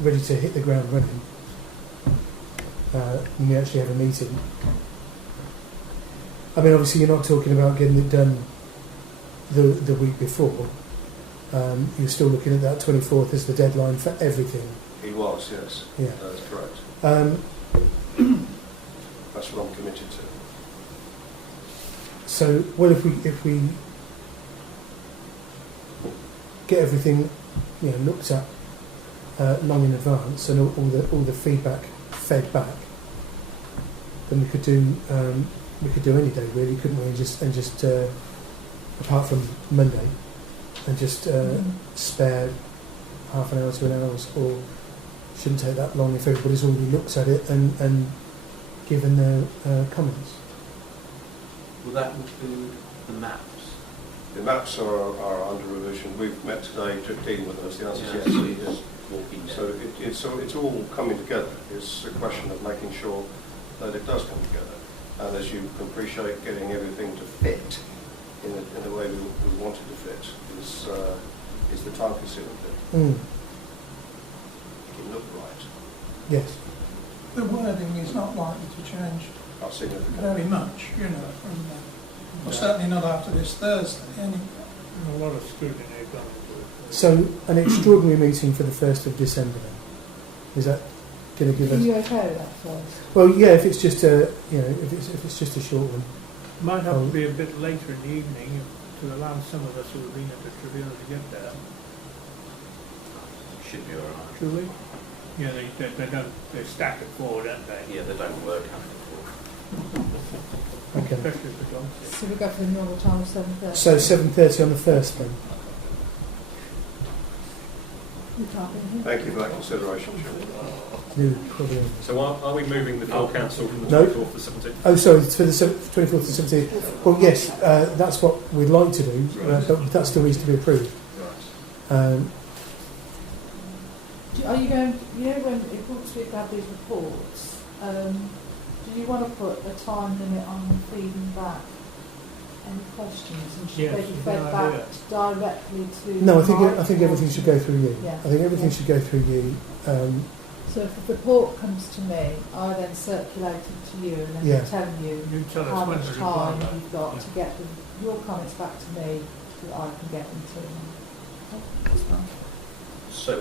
ready to hit the ground running, when you actually have a meeting. I mean, obviously you're not talking about getting it done the week before. You're still looking at that 24th as the deadline for everything. He was, yes. Yeah. That's correct. That's what I'm committed to. So, well, if we get everything, looked at long in advance and all the feedback fed back, then we could do any day really, couldn't we? And just apart from Monday, and just spare half an hour to an hour, or shouldn't take that long if everybody's already looked at it and given their comments. Will that include the maps? The maps are under revision. We've met today dealing with those. The answer is yes. So it's all coming together. It's a question of making sure that it does come together. And as you can appreciate, getting everything to fit in the way we want it to fit is the time-consuming bit. Mm. It can look right. Yes. The wording is not likely to change Not significant. very much, or certainly not after this Thursday. Anyway. A lot of scrutiny gone into it. So an extraordinary meeting for the 1st of December then? Is that going to give Are us... you okay with that first? Well, yeah, if it's just a, if it's just a short one. Might have to be a bit later in the evening to allow some of us who have been at the tribunal to get there. Should be alright. Truly? Yeah, they stack it forward, don't they? Yeah, they don't work after 4. Okay. Especially for dogs. So we go for the normal time of 7:30? So 7:30 on the 1st then? You can't be here. Thank you for that consideration, Chairman. No problem. So are we moving the full council from the No. 24th to the 17th? Oh, sorry, it's for the 24th to 17th. Well, yes, that's what we'd like to do, but that still needs to be approved. Right. Are you going, when it books we have these reports, do you want to put a time limit on feeding back any questions, and should Yes, they be fed good back idea. directly to No, I Mike, think or- everything should go through you. Yeah. I think everything should go through you. So if the report comes to me, I then circulate it to you and then Yeah. tell you You tell how us when much to reply time back. you've got Yeah. to get your comments back to me so that I can get them to them. That's fine. So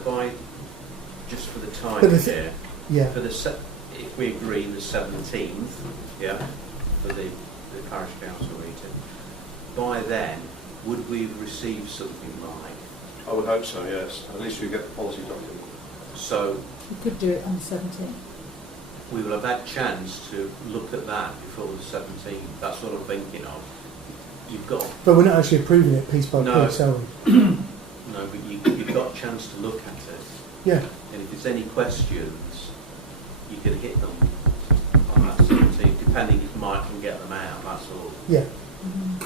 just for the time But the here, Yeah. for if we agree the 17th, for the parish council meeting, by then, would we receive something like? I would hope so, yes. At least we get the policy document. So We could do it on the 17th. we will have had chance to look at that before the 17th. That's what I'm thinking of. You've got, But we're not actually approving it piece by No. piece, are we? no, but you've got a chance to look at it. Yeah. And if there's any questions, you can hit them on that 17th, depending if Mike can get them out, that's all. Yeah. Mm-hmm.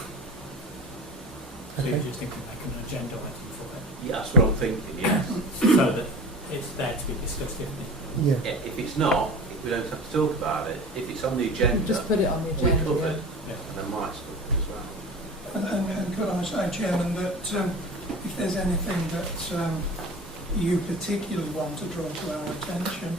So Okay. you're just thinking like an agenda item for it, Yeah, that's what I'm thinking, yes. so that it's there to be discussed, isn't it? Yeah. If it's not, if we don't have to talk about it, if it's on the agenda, Just put it on the we agenda. cover it, Yeah. and then Mike's covered as well. And could I say, Chairman, that if there's anything that you particularly want to draw to our attention,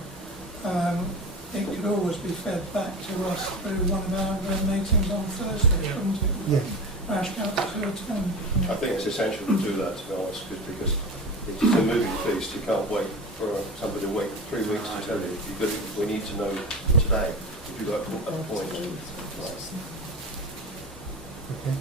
it could always be fed back to us through one of our meetings on Thursday, couldn't it? Yeah. Parish council to attend. I think it's essential to do that, to be honest, because it's a moving feast. You can't wait for somebody to wait 3 weeks to tell you. We need to know today if you've got a point. Okay.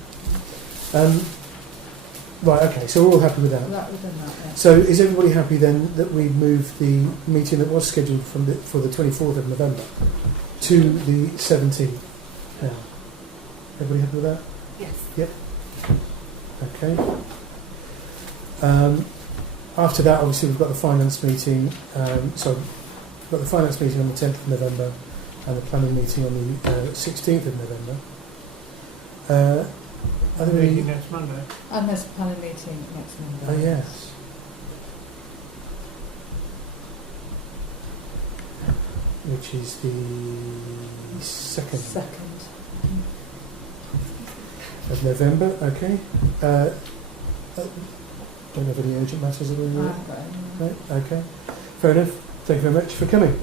Right, okay, so we're all happy with that. That we've done that, yeah. So is everybody happy then that we move the meeting that was scheduled for the 24th of November to the 17th now? Everybody happy with that? Yes. Yep. Okay. After that, obviously, we've got the finance meeting. We've got the finance meeting on the 10th of November and the planning meeting on the 16th of November. Are there Meeting any... next Monday. And there's a planning meeting next Monday. Oh, yes. Which is the 2nd Second. of November. Okay. Don't have any urgent matters, have we? I haven't got any. No? Okay. Fair enough. Thank you very much for coming.